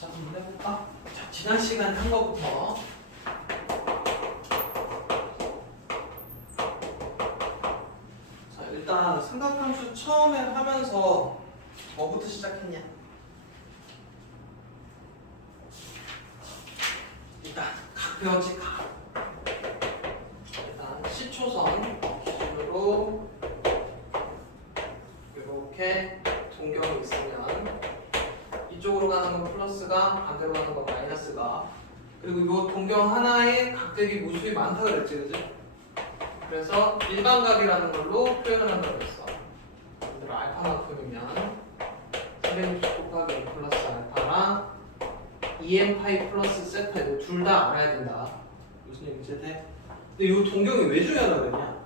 자, 한번 해볼까? 자, 지난 시간에 한 거부터. 자, 일단 삼각함수 처음에 하면서 뭐부터 시작했냐? 일단 각 배웠지, 각. 일단 시초선 기준으로 이렇게 동경이 있으면 이쪽으로 가는 건 플러스가, 반대로 가는 건 마이너스가. 그리고 이 동경 하나에 각들이 무수히 많다 그랬지, 그지? 그래서 일반각이라는 걸로 표현을 한다고 했어. 예를 들어 알파만큼이면 360 곱하기 n 플러스 알파랑 2n 파이 플러스 세타, 이거 둘 다 알아야 된다. 무슨 얘기지? 근데 이 동경이 왜 중요하다고 그랬냐?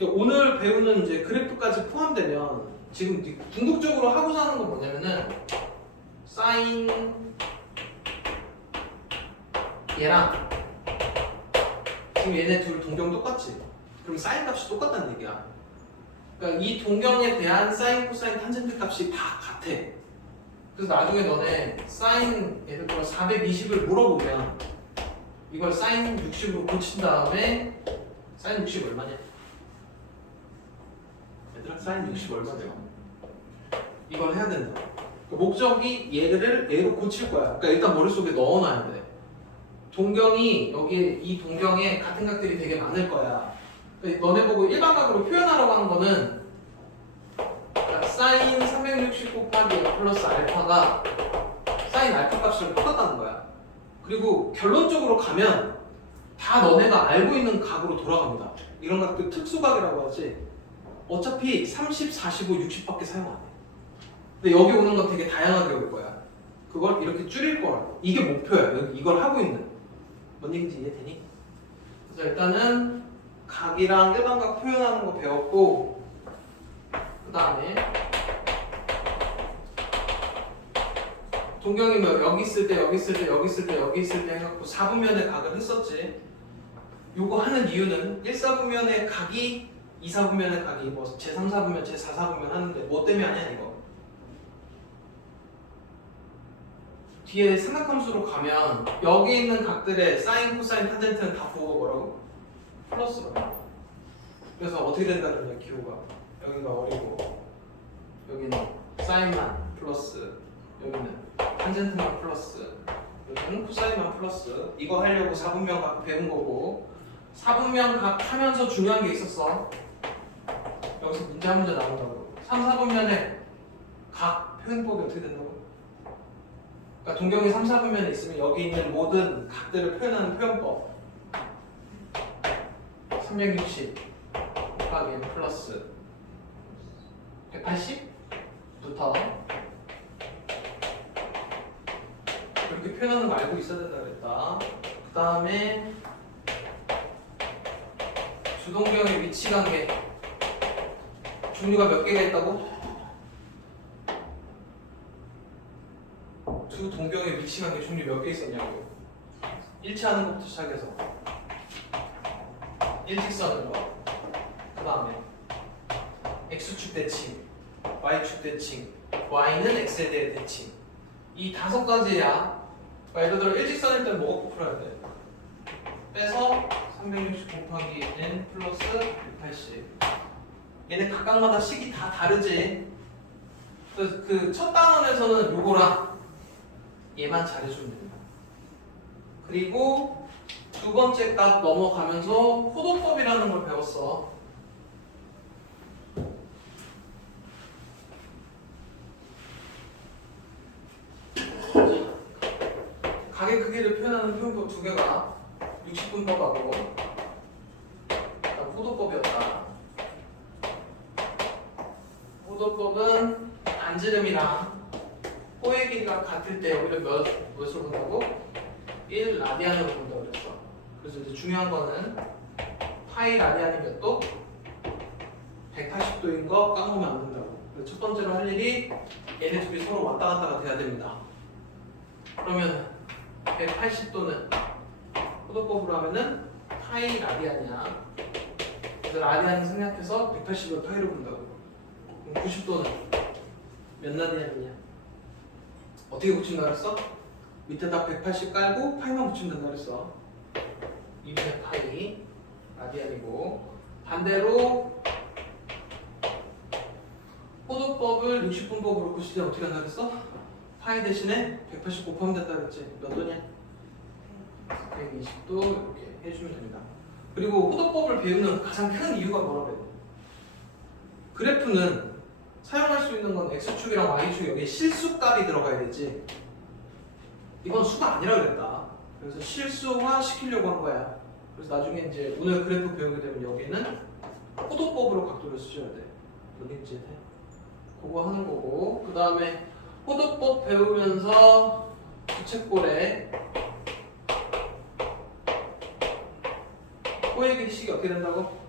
오늘 배우는 이제 그래프까지 포함되면 지금 궁극적으로 하고자 하는 건 뭐냐면은 사인 얘랑 지금 얘네 둘 동경 똑같지? 그럼 사인 값이 똑같다는 얘기야. 그러니까 이 동경에 대한 사인, 코사인, 탄젠트 값이 다 같아. 그래서 나중에 너네 사인 예를 들어 420을 물어보면 이걸 사인 60으로 고친 다음에 사인 60 얼마냐? 얘들아 사인 60 얼마죠? 이걸 해야 된다. 목적이 얘를 얘로 고칠 거야. 그러니까 일단 머릿속에 넣어놔야 돼. 동경이 여기에 이 동경에 같은 각들이 되게 많을 거야. 그러니까 너네 보고 일반각으로 표현하라고 하는 거는 사인 360 곱하기 n 플러스 알파가 사인 알파 값이랑 똑같다는 거야. 그리고 결론적으로 가면 다 너네가 알고 있는 각으로 돌아갑니다. 이런 각들 특수각이라고 하지. 어차피 30, 45, 60밖에 사용 안 해. 근데 여기 오는 건 되게 다양하게 올 거야. 그걸 이렇게 줄일 거라고. 이게 목표야. 여기 이걸 하고 있는. 뭔 얘기인지 이해되니? 그래서 일단은 각이랑 일반각 표현하는 거 배웠고, 그 다음에 동경이 뭐 여기 있을 때, 여기 있을 때, 여기 있을 때, 여기 있을 때 해갖고 4분면의 각을 했었지. 요거 하는 이유는 1사분면의 각이 2사분면의 각이 뭐 제3사분면, 제4사분면 하는데 뭐 때문에 하냐 이거. 뒤에 삼각함수로 가면 여기 있는 각들의 사인, 코사인, 탄젠트는 다 부호가 뭐라고? 플러스로. 그래서 어떻게 된다는 거야 기호가. 여기가 어리고 여기는 사인만 플러스, 여기는 탄젠트만 플러스, 여기는 코사인만 플러스. 이거 하려고 4분면 각 배운 거고, 4분면 각 하면서 중요한 게 있었어. 여기서 문제 한 문제 나온다고. 3, 4분면의 각 표현법이 어떻게 된다고? 그러니까 동경이 3, 4분면에 있으면 여기 있는 모든 각들을 표현하는 표현법 360 곱하기 n 플러스 180부터 이렇게 표현하는 거 알고 있어야 된다 그랬다. 그 다음에 주동경의 위치관계 종류가 몇 개가 있다고? 두 동경의 위치관계 종류 몇 개 있었냐고. 일치하는 것부터 시작해서 일직선으로, 그 다음에 x축 대칭, y축 대칭, y는 x에 대해 대칭. 이 5가지야. 그러니까 예를 들어 일직선일 때는 뭐 갖고 풀어야 돼? 빼서 360 곱하기 n 플러스 180. 얘네 각각마다 식이 다 다르지. 그래서 그 첫 단원에서는 요거랑 얘만 잘해주면 됩니다. 그리고 두 번째 값 넘어가면서 호도법이라는 걸 배웠어. 각의 크기를 표현하는 표현법 두 개가 60분법하고 호도법이었다. 호도법은 반지름이랑 호의 길이가 같을 때 여기를 몇으로 본다고? 1 라디안으로 본다고 그랬어. 그래서 이제 중요한 거는 파이 라디안이 몇 도? 180도인 거 까먹으면 안 된다고. 첫 번째로 할 일이 얘네 둘이 서로 왔다 갔다가 돼야 됩니다. 그러면 180도는 호도법으로 하면은 파이 라디안이야. 그래서 라디안을 생략해서 180을 파이로 본다고. 그럼 90도는 몇 라디안이냐? 어떻게 붙인다 그랬어? 밑에다 180 깔고 파이만 붙이면 된다 그랬어. 2분의 파이 라디안이고, 반대로 호도법을 60분법으로 고칠 때 어떻게 한다 그랬어? 파이 대신에 180 곱하면 된다 그랬지. 몇 도냐? 120도 이렇게 해주면 됩니다. 그리고 호도법을 배우는 가장 큰 이유가 뭐라고 해요? 그래프는 사용할 수 있는 건 x축이랑 y축 여기에 실수값이 들어가야 되지. 이건 수가 아니라 그랬다. 그래서 실수화 시키려고 한 거야. 그래서 나중에 이제 오늘 그래프 배우게 되면 여기는 호도법으로 각도를 쓰셔야 돼. 여기지 돼. 그거 하는 거고, 그 다음에 호도법 배우면서 부채꼴에 호의 길이식이 어떻게 된다고?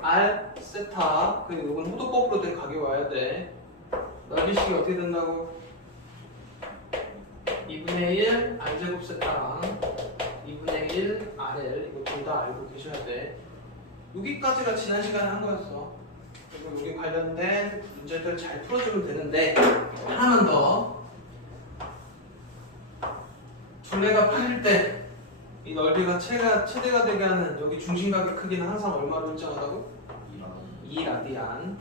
R 세타, 그리고 이건 호도법으로 된 각이 와야 돼. 넓이식이 어떻게 된다고? 2분의 1 R제곱 세타랑 2분의 1 RL, 이거 둘 다 알고 계셔야 돼. 여기까지가 지난 시간에 한 거였어. 그리고 여기 관련된 문제들 잘 풀어주면 되는데, 하나만 더. 둘레가 팔릴 때 이 넓이가 최대가 되게 하는 여기 중심각의 크기는 항상 얼마로 일정하다고? 2라디안.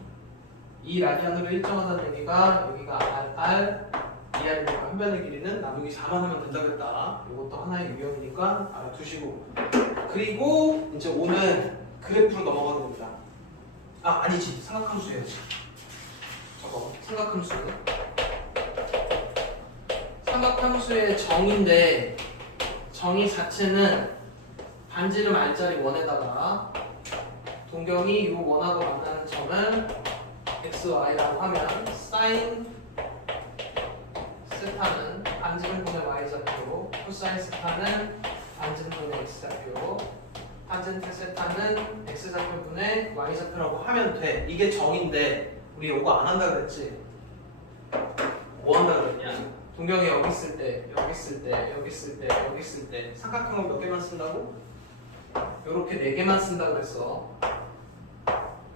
2라디안으로 일정하다는 얘기가 여기가 R, 2R이니까 한 변의 길이는 나누기 4만 하면 된다 그랬다. 이것도 하나의 유형이니까 알아두시고. 그리고 이제 오늘 그래프로 넘어가게 됩니다. 아, 아니지. 삼각함수 해야지. 저거 삼각함수. 삼각함수의 정의인데, 정의 자체는 반지름 R자리 원에다가 동경이 이 원하고 만나는 점을 x, y라고 하면 사인 세타는 반지름분의 y좌표, 코사인 세타는 반지름분의 x좌표, 탄젠트 세타는 x좌표분의 y좌표라고 하면 돼. 이게 정인데 우리 이거 안 한다 그랬지? 뭐 한다 그랬냐? 동경이 여기 있을 때, 여기 있을 때, 여기 있을 때, 여기 있을 때 삼각형은 몇 개만 쓴다고? 요렇게 4개만 쓴다 그랬어.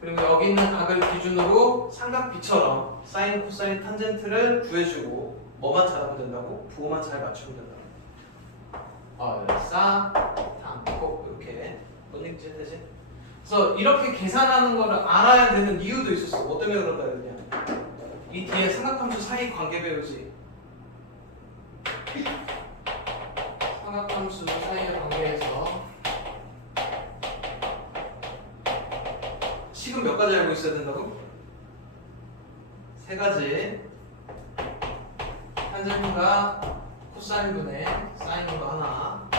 그리고 여기 있는 각을 기준으로 삼각비처럼 사인, 코사인, 탄젠트를 구해주고 뭐만 잘하면 된다고? 부호만 잘 맞추면 된다고. 얼싸, 담고 이렇게 뭔 얘기인지 되지? 그래서 이렇게 계산하는 거를 알아야 되는 이유도 있었어. 뭐 때문에 그런다 그러냐? 이 뒤에 삼각함수 사이 관계 배우지. 삼각함수 사이의 관계에서 식은 몇 가지 알고 있어야 된다고? 3가지. 탄젠트가 코사인분의 사인인 거 하나,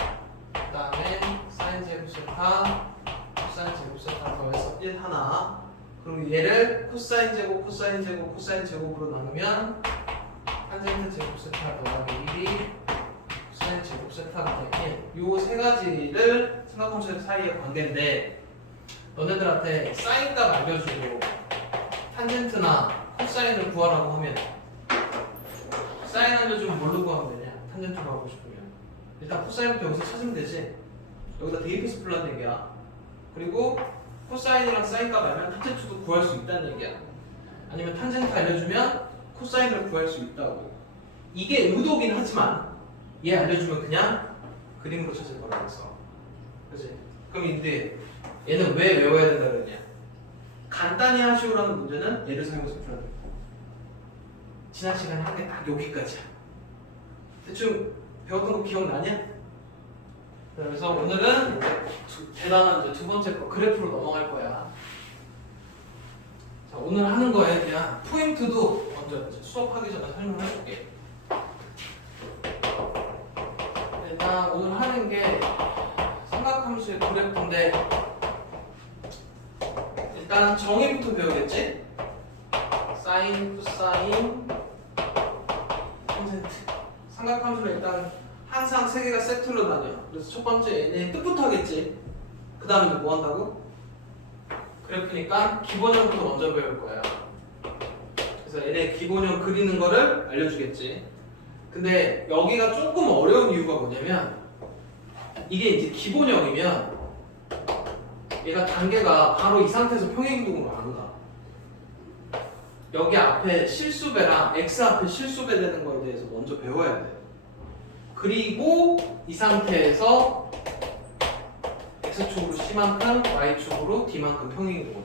그 다음에 사인 제곱 세타, 코사인 제곱 세타 더해서 1 하나, 그리고 얘를 코사인 제곱, 코사인 제곱, 코사인 제곱으로 나누면 탄젠트 제곱 세타 더하기 1이 코사인 제곱 세타가 되는 요 3가지를 삼각함수 사이의 관계인데, 너네들한테 사인값 알려주고 탄젠트나 코사인을 구하라고 하면 사인 알려주면 뭘로 구하면 되냐? 탄젠트 구하고 싶으면 일단 코사인부터 여기서 찾으면 되지. 여기다 대입해서 풀라는 얘기야. 그리고 코사인이랑 사인값 알면 탄젠트도 구할 수 있다는 얘기야. 아니면 탄젠트 알려주면 코사인을 구할 수 있다고. 이게 의도긴 하지만 얘 알려주면 그냥 그림으로 찾을 거라고 했어. 그치? 그럼 이제 얘는 왜 외워야 된다 그러냐? 간단히 하시오라는 문제는 얘를 사용해서 풀어야 돼. 지난 시간에 한 게 딱 여기까지야. 대충 배웠던 거 기억나냐? 그래서 오늘은 대단한 이제 2번째 거 그래프로 넘어갈 거야. 자, 오늘 하는 거에 대한 포인트도 먼저 이제 수업하기 전에 설명을 해줄게. 일단 오늘 하는 게 삼각함수의 그래프인데, 일단 정의부터 배우겠지? 사인, 코사인, 탄젠트. 삼각함수는 일단 항상 3개가 세트로 나뉘어. 그래서 첫 번째 얘네 뜻부터 하겠지? 그 다음에 뭐 한다고? 그래프니까 기본형부터 먼저 배울 거야. 그래서 얘네 기본형 그리는 거를 알려주겠지. 근데 여기가 조금 어려운 이유가 뭐냐면, 이게 이제 기본형이면 얘가 단계가 바로 이 상태에서 평행이동으로 안 가. 여기 앞에 실수배랑 x 앞에 실수배 되는 거에 대해서 먼저 배워야 돼. 그리고 이 상태에서 x축으로 c만큼 y축으로 d만큼 평행이동을 해.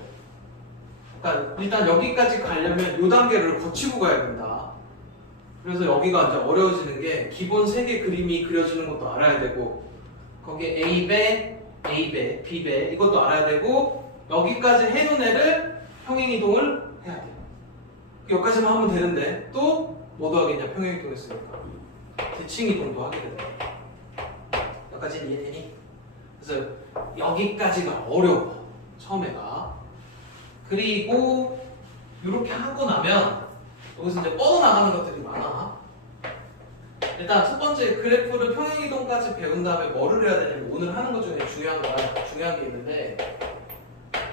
그러니까 일단 여기까지 가려면 이 단계를 거치고 가야 된다. 그래서 여기가 이제 어려워지는 게 기본 세 개 그림이 그려지는 것도 알아야 되고 거기에 A배, A배, B배 이것도 알아야 되고 여기까지 해놓은 애를 평행이동을 해야 돼요. 여기까지만 하면 되는데 또 뭐도 하겠냐 평행이동 했으니까 대칭이동도 하게 된다. 여기까지는 이해되니? 그래서 여기까지가 어려워 처음에가. 그리고 이렇게 하고 나면 여기서 이제 뻗어나가는 것들이 많아. 일단 첫 번째 그래프를 평행이동까지 배운 다음에 뭐를 해야 되냐면 오늘 하는 것 중에 중요한 게 있는데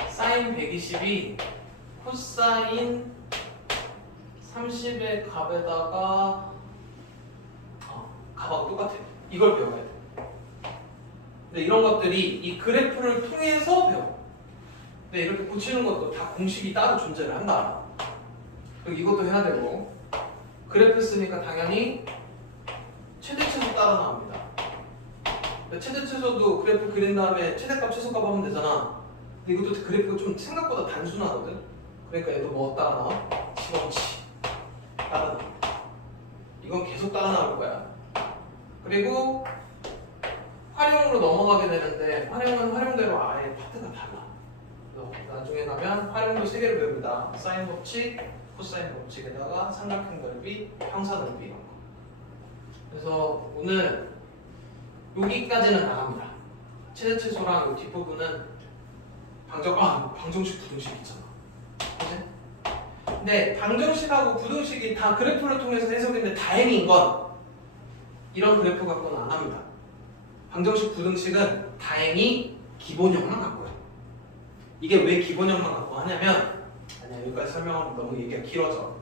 사인 120이 코사인 30의 값에다가 값하고 똑같아. 이걸 배워야 돼. 근데 이런 것들이 이 그래프를 통해서 배워. 근데 이렇게 고치는 것도 다 공식이 따로 존재를 한다. 그리고 이것도 해야 되고 그래프 쓰니까 당연히 최대최소 따라 나옵니다. 최대최소도 그래프 그린 다음에 최대값 최소값 하면 되잖아. 근데 이것도 그래프가 좀 생각보다 단순하거든. 그러니까 얘도 뭐 따라 나와? 집어치 따라 나와. 이건 계속 따라 나올 거야. 그리고 활용으로 넘어가게 되는데 활용은 활용대로 아예 파트가 달라. 그래서 나중에 가면 활용도 3개를 배웁니다. 사인 법칙, 코사인 법칙에다가 삼각형 넓이, 평사 넓이 이런 거. 그래서 오늘 여기까지는 나갑니다. 최대최소랑 뒷부분은 방정식 부등식 있잖아. 그치? 근데 방정식하고 부등식이 다 그래프를 통해서 해석인데 다행인 건 이런 그래프 갖고는 안 합니다. 방정식 부등식은 다행히 기본형만 갖고 해. 이게 왜 기본형만 갖고 하냐면 아니야 여기까지 설명하면 너무 얘기가 길어져.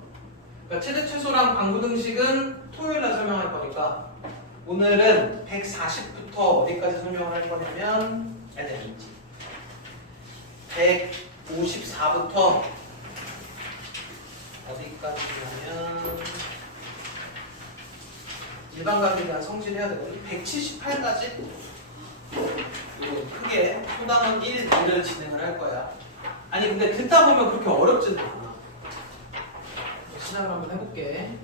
그러니까 최대 최소랑 방부등식은 토요일날 설명할 거니까 오늘은 140부터 어디까지 설명을 할 거냐면 154부터 어디까지냐면 일반관계에 대한 성질해야 되거든. 178까지 크게 소단원 1, 2를 진행을 할 거야. 아니 근데 듣다 보면 그렇게 어렵지는 않아. 시작을 한번 해볼게.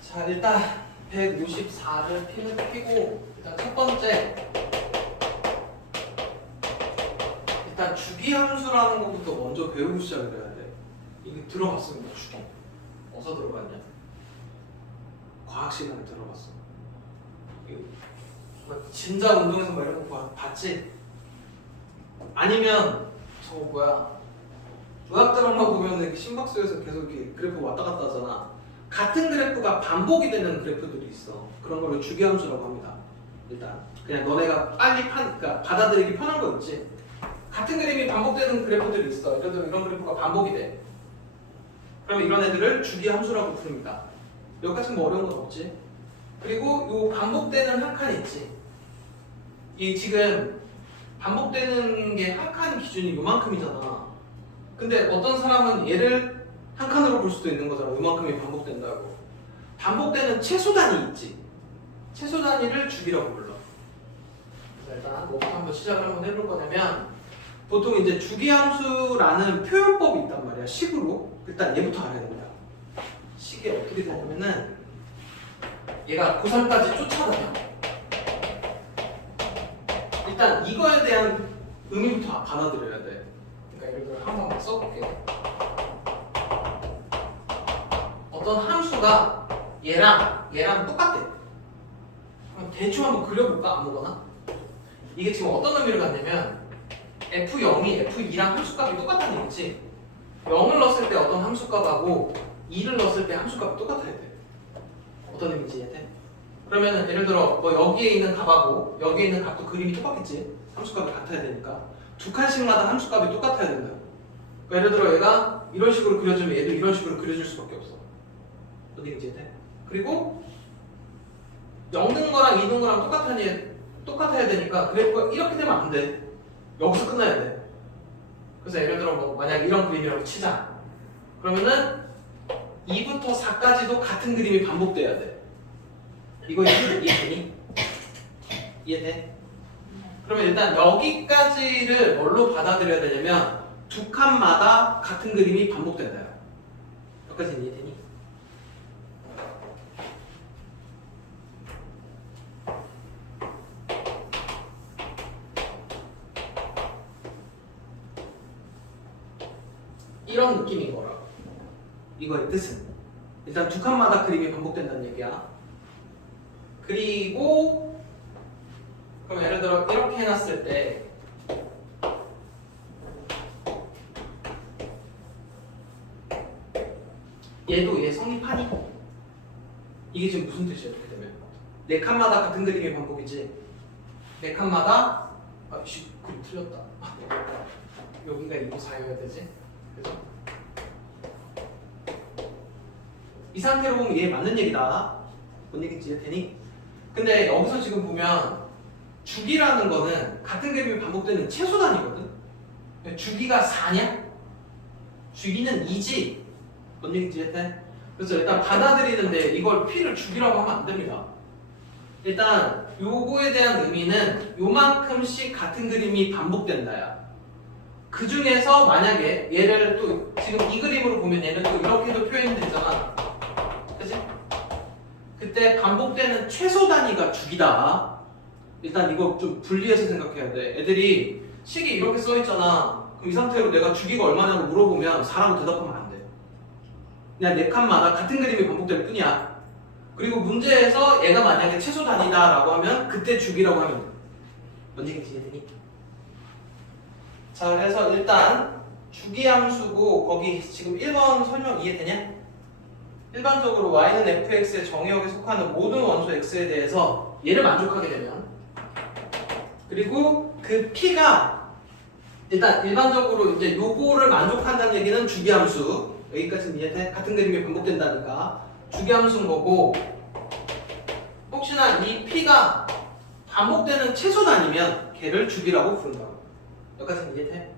자 일단 154를 피고 일단 첫 번째 일단 주기함수라는 것부터 먼저 배우고 시작을 해야 돼. 이게 들어봤습니다. 주기 어디서 들어봤냐? 과학 시간에 들어봤어. 진짜 운동에서 뭐 이런 거 봤지? 아니면 저거 뭐야? 의학 드라마 보면은 심박수에서 계속 이렇게 그래프 왔다 갔다 하잖아. 같은 그래프가 반복이 되는 그래프들이 있어. 그런 거를 주기함수라고 합니다. 일단 그냥 너네가 빨리 그러니까 받아들이기 편한 거 있지. 같은 그림이 반복되는 그래프들이 있어. 예를 들어 이런 그래프가 반복이 돼. 그러면 이런 애들을 주기함수라고 부릅니다. 여기까지 뭐 어려운 건 없지. 그리고 요 반복되는 한 칸 있지. 이 지금 반복되는 게 한 칸 기준이 요만큼이잖아. 근데 어떤 사람은 얘를 한 칸으로 볼 수도 있는 거잖아. 요만큼이 반복된다고. 반복되는 최소 단위 있지. 최소 단위를 주기라고 불러. 일단 뭐부터 한번 시작을 한번 해볼 거냐면 보통 이제 주기함수라는 표현법이 있단 말이야. 식으로. 일단 얘부터 알아야 됩니다. 식이 어떻게 되냐면은 얘가 고3까지 쫓아다녀. 일단 이거에 대한 의미부터 받아들여야 돼. 그러니까 예를 들어 한 번만 써볼게. 어떤 함수가 얘랑 똑같대. 그럼 대충 한번 그려볼까? 아무거나. 이게 지금 어떤 의미를 갖냐면 F0이 F2랑 함수값이 똑같다는 얘기지. 0을 넣었을 때 어떤 함수값하고 2를 넣었을 때 함수값이 똑같아야 돼. 어떤 의미인지 이해돼? 그러면 예를 들어 뭐 여기에 있는 값하고 여기에 있는 값도 그림이 똑같겠지. 함수값이 같아야 되니까 두 칸씩마다 함수값이 똑같아야 된다. 그러니까 예를 들어 얘가 이런 식으로 그려주면 얘도 이런 식으로 그려줄 수밖에 없어. 어떤 의미인지 이해돼? 그리고 0는 거랑 2는 거랑 똑같아야 되니까 그래프가 이렇게 되면 안 돼. 여기서 끝나야 돼. 그래서 예를 들어 뭐 만약 이런 그림이라고 치자. 그러면은 2부터 4까지도 같은 그림이 반복돼야 돼. 이거 이해되니? 이해돼? 그러면 일단 여기까지를 뭘로 받아들여야 되냐면 두 칸마다 같은 그림이 반복된다요. 여기까지 이해되니? 이런 느낌인 거라고. 이거의 뜻은 일단 두 칸마다 그림이 반복된다는 얘기야. 그리고 그럼 예를 들어 이렇게 해놨을 때 얘도 얘 성립하니? 이게 지금 무슨 뜻이야? 이렇게 되면 네 칸마다 같은 그림이 반복이지. 네 칸마다 아씨 그림 틀렸다. 여기가 2부 4여야 되지? 그죠? 이 상태로 보면 얘 맞는 얘기다. 뭔 얘기인지 이해되니? 근데 여기서 지금 보면 주기라는 거는 같은 그림이 반복되는 최소 단위거든? 주기가 4냐? 주기는 2지? 뭔 얘기인지 이해돼? 그래서 일단 받아들이는데 이걸 P를 주기라고 하면 안 됩니다. 일단 요거에 대한 의미는 요만큼씩 같은 그림이 반복된다야. 그 중에서 만약에 얘를 또 지금 이 그림으로 보면 얘는 또 이렇게도 표현이 되잖아. 그치? 그때 반복되는 최소 단위가 주기다. 일단 이거 좀 분리해서 생각해야 돼. 애들이 식이 이렇게 써 있잖아. 그럼 이 상태로 내가 주기가 얼마냐고 물어보면 4라고 대답하면 안 돼. 그냥 네 칸마다 같은 그림이 반복될 뿐이야. 그리고 문제에서 얘가 만약에 최소 단위다라고 하면 그때 주기라고 하면 돼. 뭔 얘기인지 이해되니? 자, 그래서 일단 주기함수고 거기 지금 1번 설명 이해되냐? 일반적으로 y는 fx의 정의역에 속하는 모든 원소 x에 대해서 얘를 만족하게 되면 그리고 그 p가 일단 일반적으로 이제 요거를 만족한다는 얘기는 주기함수 여기까지는 이해돼? 같은 그림이 반복된다니까 주기함수인 거고 혹시나 이 p가 반복되는 최소 단위면 걔를 주기라고 부른다고. 여기까지는 이해돼?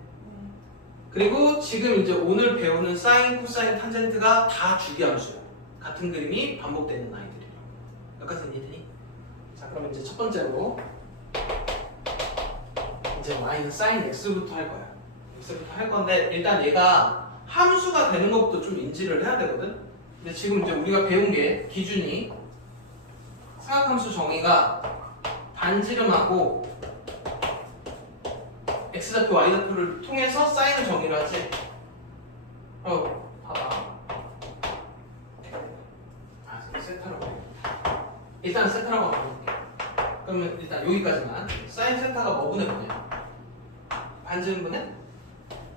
그리고 지금 이제 오늘 배우는 사인, 코사인, 탄젠트가 다 주기함수야. 같은 그림이 반복되는 아이들이라고. 여기까지는 이해되니? 자, 그럼 이제 첫 번째로 이제 y는 사인 x부터 할 거야. x부터 할 건데 일단 얘가 함수가 되는 것부터 좀 인지를 해야 되거든. 근데 지금 이제 우리가 배운 게 기준이 사각함수 정의가 반지름하고 x좌표, y좌표를 통해서 사인을 정의를 하지. 봐봐. 세타라고 해. 일단 세타라고 해볼게. 그러면 일단 여기까지만. 사인 세타가 뭐분의 뭐냐? 반지름분의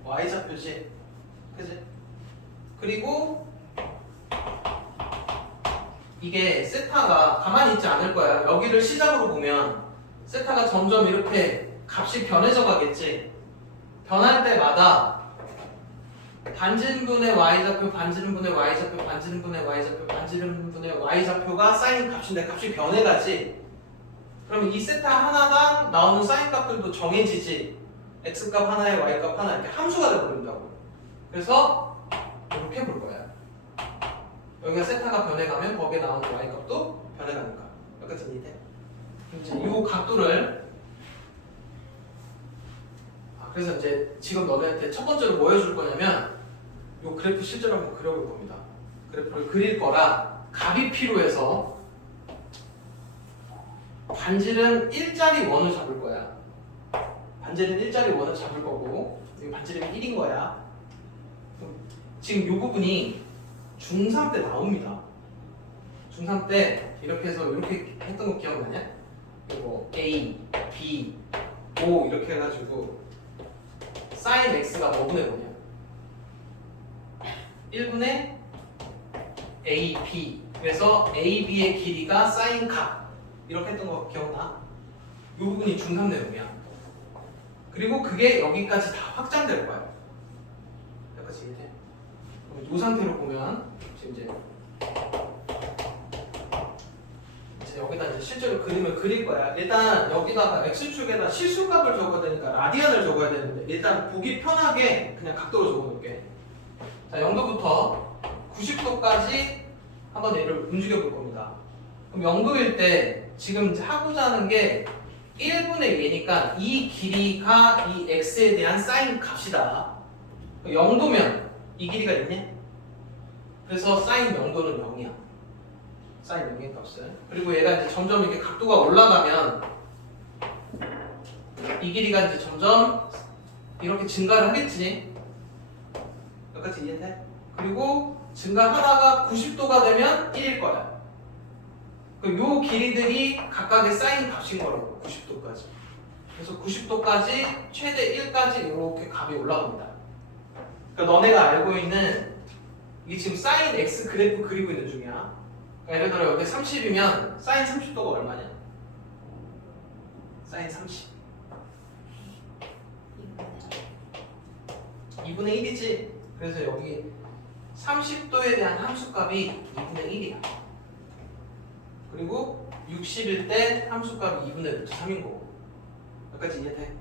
y좌표지. 그지? 그리고 이게 세타가 가만히 있지 않을 거야. 여기를 시작으로 보면 세타가 점점 이렇게 값이 변해져 가겠지. 변할 때마다 반지름분의 y좌표, 반지름분의 y좌표, 반지름분의 y좌표, 반지름분의 y좌표가 사인 값인데 값이 변해가지. 그러면 이 세타 하나당 나오는 사인 값들도 정해지지. x값 하나에 y값 하나 이렇게 함수가 되어버린다고. 그래서 이렇게 볼 거야. 여기가 세타가 변해가면 거기에 나오는 y값도 변해가니까. 여기까지 이해돼? 이제 이 각도를 그래서 이제 지금 너네한테 첫 번째로 뭐 해줄 거냐면 이 그래프 실제로 한번 그려볼 겁니다. 그래프를 그릴 거라 값이 필요해서 반지름 일자리 원을 잡을 거야. 반지름 일자리 원을 잡을 거고 여기 반지름이 1인 거야. 지금 이 부분이 중3 때 나옵니다. 중3 때 이렇게 해서 이렇게 했던 거 기억나냐? 이거 A, B, O 이렇게 해가지고 사인 x가 뭐분의 뭐냐? 1분의 AB. 그래서 AB의 길이가 사인 값 이렇게 했던 거 기억나? 이 부분이 중3 내용이야. 그리고 그게 여기까지 다 확장될 거야. 여기까지 이해돼? 그럼 이 상태로 보면 지금 이제 여기다 이제 실제로 그림을 그릴 거야. 일단 여기다가 x축에다 실수값을 적어야 되니까 라디안을 적어야 되는데 일단 보기 편하게 그냥 각도로 적어 놓을게. 자, 0도부터 90도까지 한번 얘를 움직여 볼 겁니다. 그럼 0도일 때 지금 이제 하고자 하는 게 1분의 얘니까 이 길이가 이 x에 대한 사인 값이다. 0도면 이 길이가 있냐? 그래서 사인 0도는 0이야. 사인 0의 값은. 그리고 얘가 이제 점점 이렇게 각도가 올라가면 이 길이가 이제 점점 이렇게 증가를 하겠지. 여기까지 이해돼? 그리고 증가하다가 90도가 되면 1일 거야. 그럼 요 길이들이 각각의 사인 값인 거라고. 90도까지. 그래서 90도까지 최대 1까지 이렇게 값이 올라갑니다. 그러니까 너네가 알고 있는 이게 지금 사인 x 그래프 그리고 있는 중이야. 그러니까 예를 들어 여기 30이면 사인 30도가 얼마냐? 사인 30. 2분의 1이지. 그래서 여기 30도에 대한 함수값이 2분의 1이야. 그리고 60일 때 함수값이 2분의 루트 3인 거고. 여기까지 이해돼?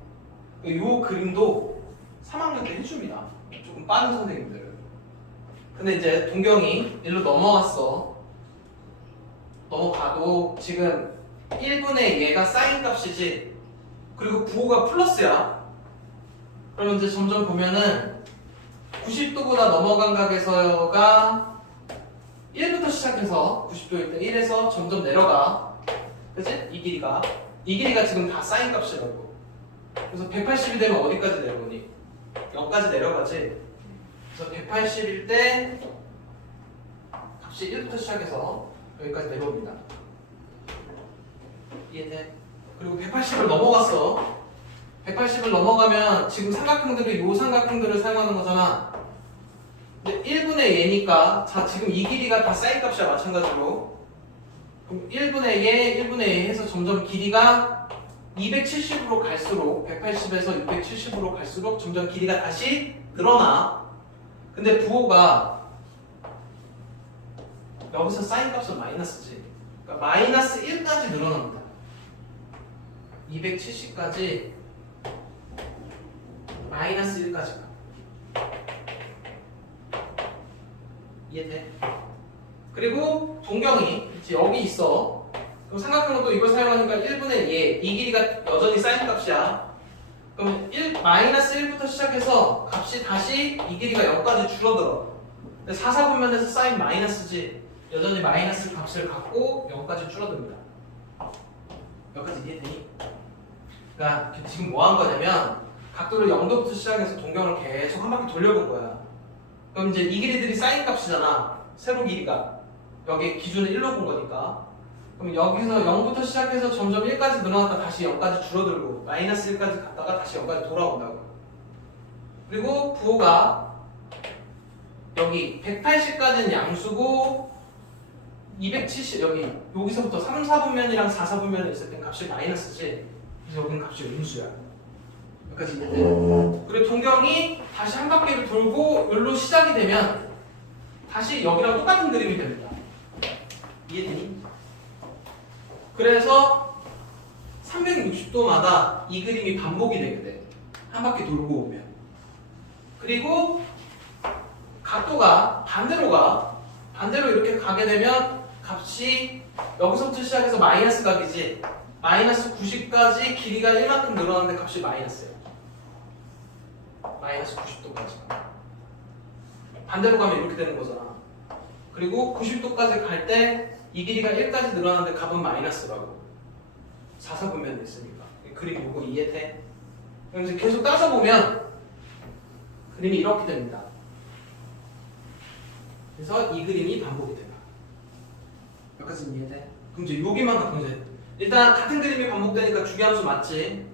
이 그림도 3학년 때 해줍니다. 조금 빠른 선생님들은. 근데 이제 동경이 일로 넘어갔어. 넘어가도 지금 1분의 얘가 사인 값이지. 그리고 9호가 플러스야. 그러면 이제 점점 보면은 90도보다 넘어간 각에서가 1부터 시작해서 90도일 때 1에서 점점 내려가. 그치? 이 길이가 지금 다 사인 값이라고. 그래서 180이 되면 어디까지 내려오니? 0까지 내려가지. 그래서 180일 때 값이 1부터 시작해서 여기까지 내려옵니다. 이해돼? 그리고 180을 넘어갔어. 180을 넘어가면 지금 삼각형들이 요 삼각형들을 사용하는 거잖아. 근데 1분의 얘니까 자 지금 이 길이가 다 사인 값이야. 마찬가지로. 그럼 1분의 얘, 1분의 얘 해서 점점 길이가 270으로 갈수록 180에서 270으로 갈수록 점점 길이가 다시 늘어나. 근데 부호가 여기서 사인 값은 마이너스지. 그러니까 마이너스 1까지 늘어납니다. 270까지 마이너스 1까지 가. 이해돼? 그리고 동경이 여기 있어. 그럼 삼각형은 또 이걸 사용하니까 1분의 얘, 이 길이가 여전히 사인 값이야. 그럼 마이너스 1부터 시작해서 값이 다시 이 길이가 0까지 줄어들어. 근데 4, 4분면에서 사인 마이너스지. 여전히 마이너스 값을 갖고 0까지 줄어듭니다. 여기까지 이해되니? 그러니까 지금 뭐 한 거냐면 각도를 0도부터 시작해서 동경을 계속 한 바퀴 돌려본 거야. 그럼 이제 이 길이들이 사인 값이잖아. 세로 길이가. 여기 기준을 1로 본 거니까. 그럼 여기서 0부터 시작해서 점점 1까지 늘어났다 다시 0까지 줄어들고 마이너스 1까지 갔다가 다시 0까지 돌아온다고. 그리고 부호가 여기 180까지는 양수고 270 여기서부터 3, 4분면이랑 4, 4분면에 있을 땐 값이 마이너스지. 그래서 여기는 값이 음수야. 여기까지 이해돼? 그리고 동경이 다시 한 바퀴를 돌고 여기로 시작이 되면 다시 여기랑 똑같은 그림이 됩니다. 이해되니? 그래서 360도마다 이 그림이 반복이 되게 돼. 한 바퀴 돌고 오면. 그리고 각도가 반대로 이렇게 가게 되면 값이 여기서부터 시작해서 마이너스 각이지. 마이너스 90까지 길이가 1만큼 늘어났는데 값이 마이너스예요. 마이너스 90도까지. 반대로 가면 이렇게 되는 거잖아. 그리고 90도까지 갈 때 이 길이가 1까지 늘어났는데 값은 마이너스라고. 4, 4분면에 있으니까. 그림 보고 이해돼? 그래서 계속 따져보면 그림이 이렇게 됩니다. 그래서 이 그림이 반복이 된다. 여기까지 이해돼? 그럼 이제 여기만 갖고 이제 일단 같은 그림이 반복되니까 주기함수 맞지?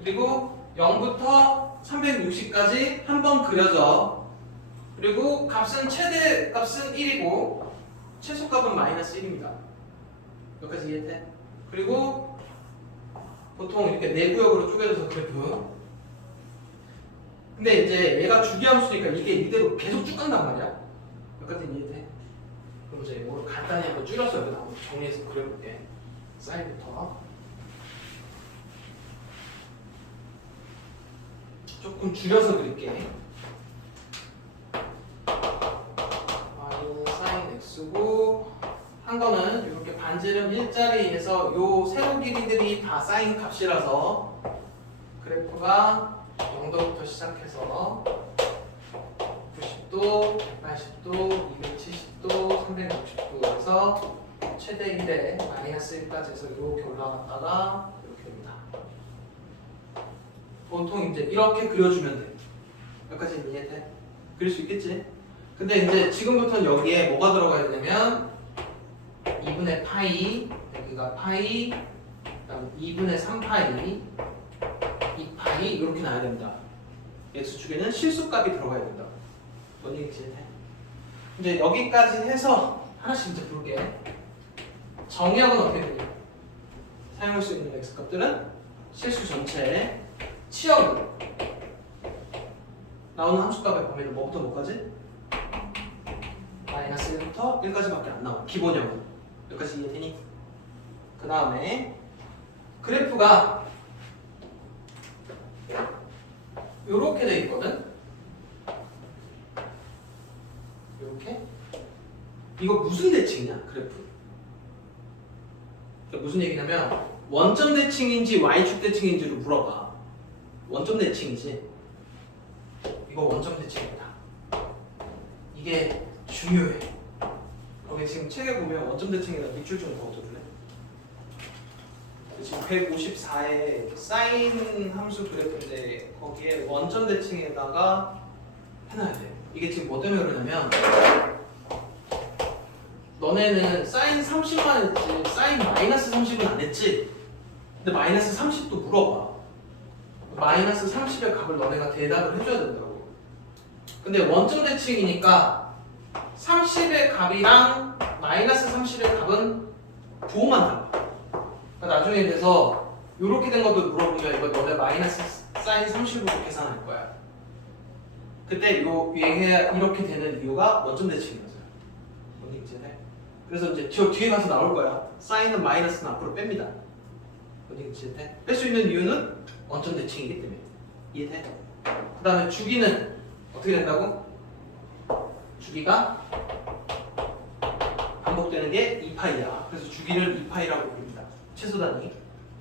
그리고 0부터 360까지 한 번 그려져. 그리고 값은 최대 값은 1이고 최소값은 마이너스 1입니다. 여기까지 이해돼? 그리고 보통 이렇게 내구역으로 쪼개져서 그래프. 근데 이제 얘가 주기함수니까 이게 이대로 계속 쭉 간단 말이야. 여기까지 이해돼? 그럼 이제 이거를 간단히 한번 줄여서 여기다 한번 정리해서 그려볼게. 사인부터 조금 줄여서 그릴게. y는 sin x고 한 거는 이렇게 반지름 일자리에서 요 세로 길이들이 다 사인 값이라서 그래프가 0도부터 시작해서 90도, 180도, 270도, 360도에서 최대 1에 마이너스 1까지 해서 이렇게 올라갔다가 이렇게 됩니다. 보통 이제 이렇게 그려주면 돼. 여기까지 이해돼? 그릴 수 있겠지? 근데 이제 지금부터는 여기에 뭐가 들어가야 되냐면 2분의 파이, 여기가 파이, 그다음 2분의 3파이, 2파이 이렇게 나와야 된다. x축에는 실수값이 들어가야 된다. 뭔 얘기인지 해? 이제 여기까지 해서 하나씩 이제 볼게. 정의역은 어떻게 되냐? 사용할 수 있는 x값들은 실수 전체에 치역으로 나오는 함수값의 범위는 뭐부터 뭐까지? 마이너스 1부터 1까지밖에 안 나와. 기본형은 여기까지 이해되니? 그 다음에 그래프가 요렇게 돼 있거든. 요렇게. 이거 무슨 대칭이냐? 그래프. 그러니까 무슨 얘기냐면 원점 대칭인지 y축 대칭인지를 물어봐. 원점 대칭이지. 이거 원점 대칭이다. 이게 중요해. 거기 지금 책에 보면 원점 대칭이라 밑줄 좀 그어줄래? 지금 154에 사인 함수 그래프인데 거기에 원점 대칭에다가 해놔야 돼. 이게 지금 뭐 때문에 그러냐면 너네는 사인 30만 했지 사인 마이너스 30은 안 했지? 근데 마이너스 30도 물어봐. 마이너스 30의 값을 너네가 대답을 해줘야 된다고. 근데 원점 대칭이니까 30의 값이랑 마이너스 30의 값은 부호만 달라. 그러니까 나중에 돼서 이렇게 된 것도 물어보면 이거 너네 마이너스 사인 30으로 계산할 거야. 그때 요 얘가 이렇게 되는 이유가 원점 대칭이었어요. 뭔 얘기인지 해? 그래서 이제 저 뒤에 가서 나올 거야. 사인은 마이너스는 앞으로 뺍니다. 뭔 얘기인지 해? 뺄 수 있는 이유는 원점 대칭이기 때문에. 이해돼? 그 다음에 주기는 어떻게 된다고? 주기가 반복되는 게 2파이야. 그래서 주기를 2파이라고 부릅니다. 최소 단위.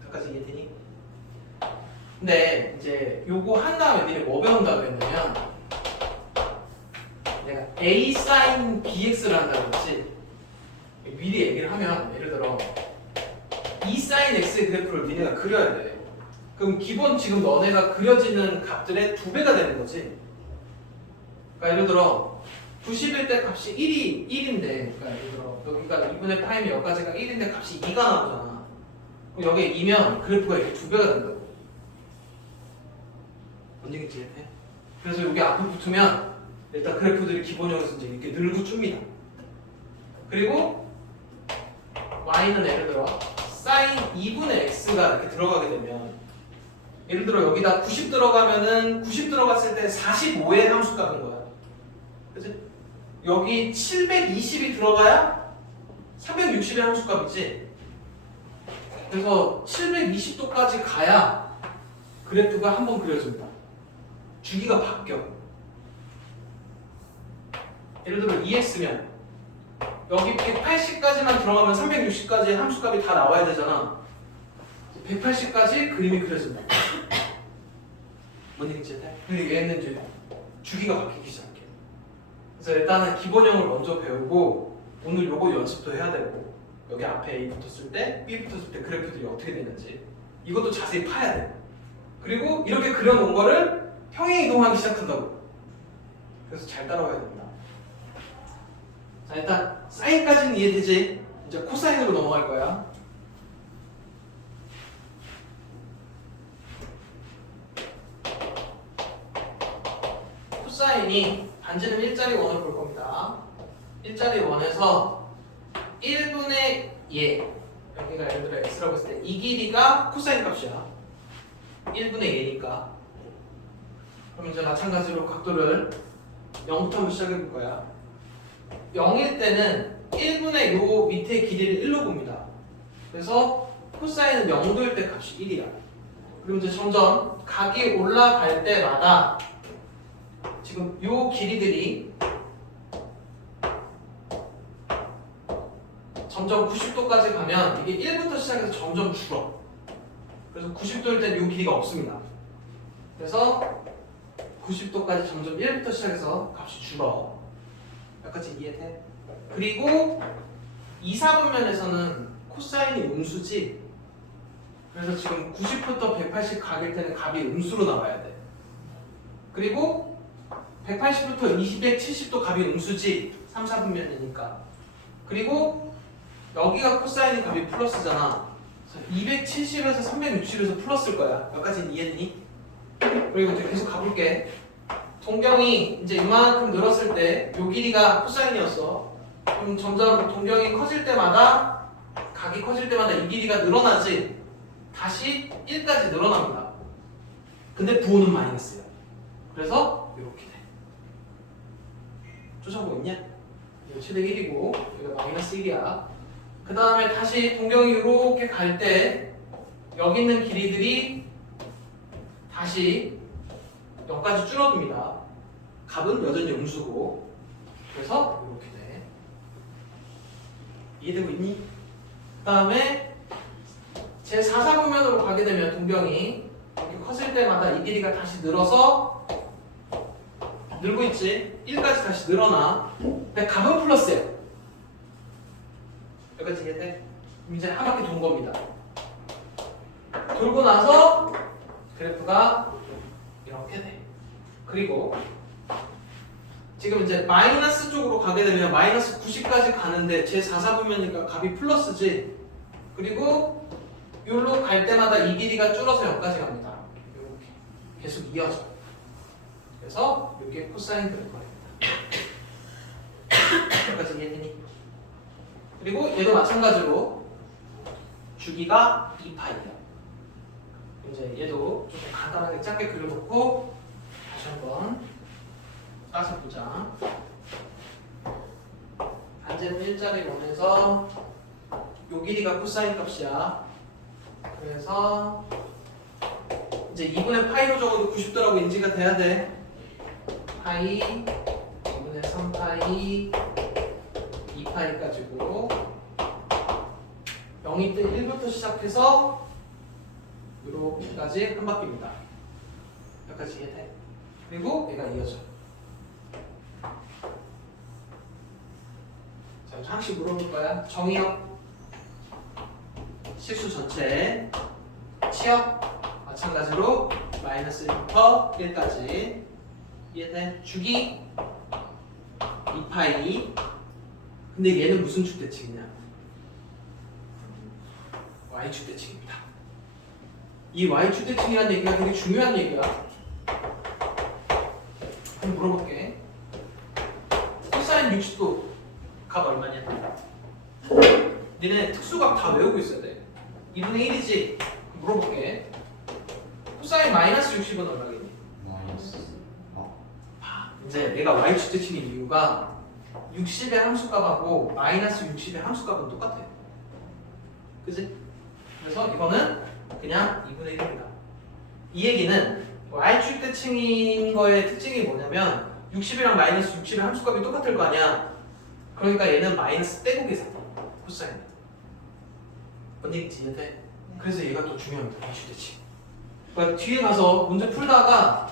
여기까지 이해되니? 근데 이제 요거 한 다음에 니네 뭐 배운다고 했냐면 내가 A sin BX를 한다고 했지. 미리 얘기를 하면 예를 들어 E sin X의 그래프를 니네가 그려야 돼. 그럼 기본 지금 너네가 그려지는 값들의 2배가 되는 거지. 그러니까 예를 들어 90일 때 값이 1인데 그러니까 예를 들어 여기가 2분의 파이면 여기까지가 1인데 값이 2가 나오잖아. 그럼 여기에 2면 그래프가 이렇게 2배가 된다고. 뭔 얘기인지 이해해? 그래서 여기 앞에 붙으면 일단 그래프들이 기본형에서 이제 이렇게 늘고 줍니다. 그리고 y는 예를 들어 sin 2분의 x가 이렇게 들어가게 되면 예를 들어 여기다 90 들어가면은 90 들어갔을 때 45의 함수값인 거야. 그치? 여기 720이 들어가야 360의 함수값이지. 그래서 720도까지 가야 그래프가 한번 그려집니다. 주기가 바뀌어. 예를 들어 2x면 여기 180까지만 들어가면 360까지의 함수값이 다 나와야 되잖아. 180까지 그림이 그려진다. 뭔 얘기인지 해? 근데 얘는 이제 주기가 바뀌기 시작해. 그래서 일단은 기본형을 먼저 배우고 오늘 요거 연습도 해야 되고 여기 앞에 A 붙었을 때 B 붙었을 때 그래프들이 어떻게 되는지 이것도 자세히 파야 돼. 그리고 이렇게 그려놓은 거를 평행 이동하기 시작한다고. 그래서 잘 따라와야 됩니다. 자, 일단 사인까지는 이해되지? 이제 코사인으로 넘어갈 거야. 코사인이 반지름 일자리 원을 볼 겁니다. 일자리 원에서 1분의 얘 여기가 예를 들어 x라고 했을 때 이 길이가 코사인 값이야. 1분의 얘니까. 그럼 이제 마찬가지로 각도를 0부터 한번 시작해 볼 거야. 0일 때는 1분의 요 밑에 길이를 1로 봅니다. 그래서 코사인은 0도일 때 값이 1이야. 그럼 이제 점점 각이 올라갈 때마다 지금 요 길이들이 점점 90도까지 가면 이게 1부터 시작해서 점점 줄어. 그래서 90도일 땐 요 길이가 없습니다. 그래서 90도까지 점점 1부터 시작해서 값이 줄어. 여기까지 이해돼? 그리고 2, 4분면에서는 코사인이 음수지. 그래서 지금 90부터 180 각일 때는 값이 음수로 나와야 돼. 그리고 180부터 270도 값이 음수지. 3, 4분면이니까. 그리고 여기가 코사인이 값이 플러스잖아. 270에서 360에서 플러스일 거야. 여기까지 이해되니? 그리고 이제 계속 가볼게. 동경이 이제 이만큼 늘었을 때 요 길이가 코사인이었어. 그럼 점점 동경이 커질 때마다 각이 커질 때마다 이 길이가 늘어나지. 다시 1까지 늘어납니다. 근데 부호는 마이너스야. 그래서 이렇게 돼. 쫓아보고 있냐? 이거 최대 1이고 여기가 마이너스 1이야. 그 다음에 다시 동경이 이렇게 갈 때 여기 있는 길이들이 다시 0까지 줄어듭니다. 값은 여전히 음수고. 그래서 이렇게 돼. 이해되고 있니? 그 다음에 제 4사분면으로 가게 되면 동경이 이렇게 컸을 때마다 이 길이가 다시 늘어서 늘고 있지. 1까지 다시 늘어나. 근데 값은 플러스야. 여기까지 이해돼? 그럼 이제 한 바퀴 돈 겁니다. 돌고 나서 그래프가 이렇게 돼. 그리고 지금 이제 마이너스 쪽으로 가게 되면 마이너스 90까지 가는데 제 4사분면이니까 값이 플러스지. 그리고 여기로 갈 때마다 이 길이가 줄어서 여기까지 갑니다. 이렇게 계속 이어져. 그래서 이게 코사인 그래프입니다. 여기까지 이해되니? 그리고 얘도 마찬가지로 주기가 2파이야. 이제 얘도 좀 간단하게 짧게 그려놓고 다시 한번 따서 보자. 반제는 일자리 원에서 요 길이가 코사인 값이야. 그래서 이제 2분의 파이로 적어도 90도라고 인지가 돼야 돼. 파이 2분의 3파이 2파이까지고 0이 때 1부터 시작해서 이렇게까지 한 바퀴입니다. 여기까지 이해돼? 그리고 얘가 이어져. 자, 하나씩 물어볼 거야. 정의역 실수 전체 치역 마찬가지로 마이너스 1부터 1까지 이해돼? 주기 2파이. 근데 얘는 무슨 축대칭이냐? Y축대칭입니다. 이 Y축대칭이라는 얘기가 되게 중요한 얘기야. 한번 물어볼게. 코사인 60도 값 얼마냐? 니네 특수각 다 외우고 있어야 돼. 2분의 1이지? 물어볼게. 코사인 마이너스 60은 얼마겠니? 마이너스. 이제 얘가 Y축대칭인 이유가 60의 함수값하고 마이너스 60의 함수값은 똑같아. 그지? 그래서 이거는 그냥 2분의 1입니다. 이 얘기는 Y축대칭인 거의 특징이 뭐냐면 60이랑 마이너스 60의 함수값이 똑같을 거 아니야. 그러니까 얘는 마이너스 떼고 계산해. 코사인. 뭔 얘기인지 이해돼? 그래서 얘가 또 중요합니다. Y축대칭. 그러니까 뒤에 가서 문제 풀다가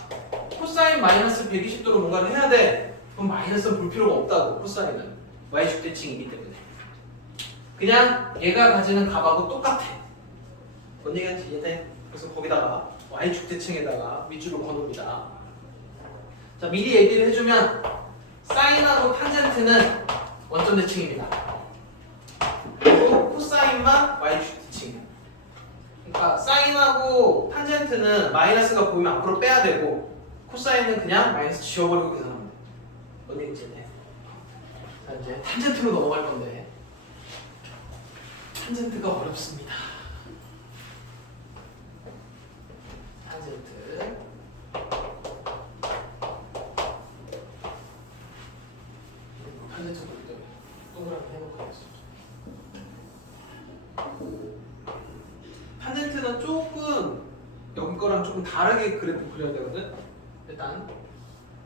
코사인 마이너스 120도로 뭔가를 해야 돼. 그럼 마이너스는 볼 필요가 없다고. 코사인은 Y축대칭이기 때문에 그냥 얘가 가지는 값하고 똑같아. 뭔 얘기인지 이해돼? 그래서 거기다가 Y축대칭에다가 밑줄을 거둡니다. 자, 미리 얘기를 해주면 사인하고 탄젠트는 원점대칭입니다. 그리고 코사인만 Y축대칭이야. 그러니까 사인하고 탄젠트는 마이너스가 보이면 앞으로 빼야 되고 코사인은 그냥 마이너스 지워버리고 계산합니다. 뭔 얘기인지 이해돼? 자, 이제 탄젠트로 넘어갈 건데 탄젠트가 어렵습니다. 탄젠트. 탄젠트도 동그랗게 해놓고 하겠습니다. 탄젠트는 조금 여기 거랑 조금 다르게 그래프 그려야 되거든. 일단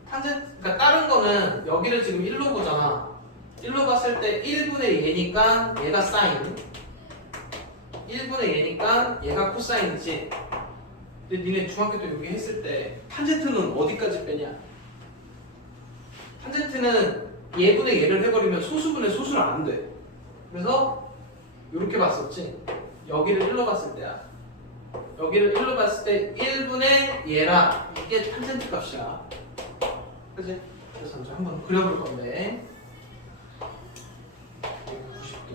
그러니까 다른 거는 여기를 지금 1로 보잖아. 1로 봤을 때 1분의 얘니까 얘가 사인, 1분의 얘니까 얘가 코사인이지. 근데 니네 중학교 때 여기 했을 때 탄젠트는 어디까지 빼냐? 탄젠트는 얘분의 얘를 해버리면 소수분의 소수는 안 돼. 그래서 이렇게 봤었지. 여기를 1로 봤을 때야. 여기를 1로 봤을 때 1분의 얘라 이게 탄젠트 값이야. 그치? 그래서 이제 한번 그려볼 건데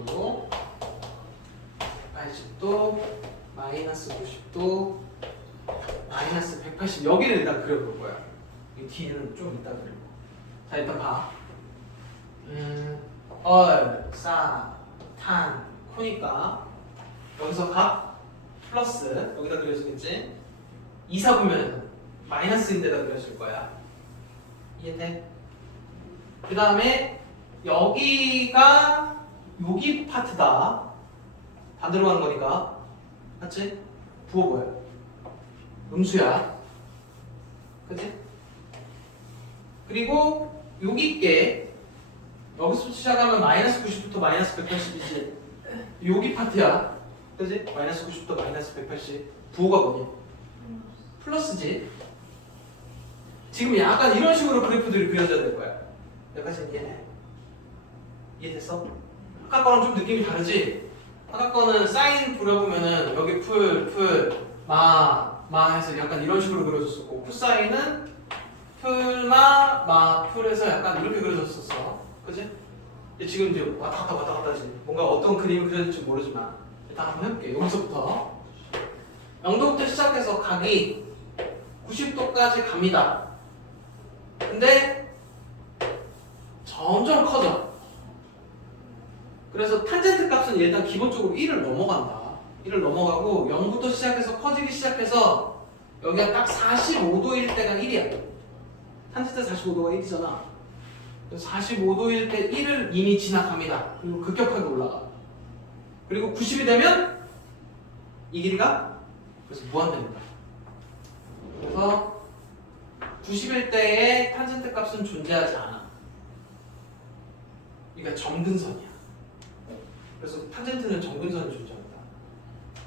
90도, 80도, 마이너스 90도, 마이너스 180 여기를 일단 그려볼 거야. 이 뒤는 좀 이따 그리고. 자 일단 봐. 얼, 사, 탄, 코니까 여기서 각 플러스 여기다 그려주겠지? 이사분면에서 마이너스인데다 그려줄 거야. 이해돼? 그 다음에 여기가 여기 파트다. 반대로 가는 거니까 맞지? 부호 뭐야? 음수야. 그치? 그리고 여기 게 여기서 시작하면 마이너스 90부터 마이너스 180이지. 여기 파트야. 그치? 마이너스 90부터 마이너스 180 부호가 뭐니? 플러스지. 지금 약간 이런 식으로 그래프들이 그려져야 될 거야. 여기까지 이해해? 이해됐어? 아까 거랑 좀 느낌이 다르지? 아까 거는 사인 그려보면은 여기 마 해서 약간 이런 식으로 그려졌었고 코사인은 마 해서 약간 이렇게 그려졌었어. 그치? 근데 지금 이제 왔다 갔다지. 뭔가 어떤 그림이 그려질지 모르지만 일단 한번 해볼게. 여기서부터 0도부터 시작해서 각이 90도까지 갑니다. 근데 점점 커져. 그래서 탄젠트 값은 일단 기본적으로 1을 넘어간다. 1을 넘어가고 0부터 시작해서 커지기 시작해서 여기가 딱 45도일 때가 1이야. 탄젠트 45도가 1이잖아. 45도일 때 1을 이미 지나갑니다. 그리고 급격하게 올라가. 그리고 90이 되면 이 길이가 그래서 무한대입니다. 그래서 90일 때의 탄젠트 값은 존재하지 않아. 그러니까 점근선이야. 그래서 탄젠트는 점근선이 존재합니다.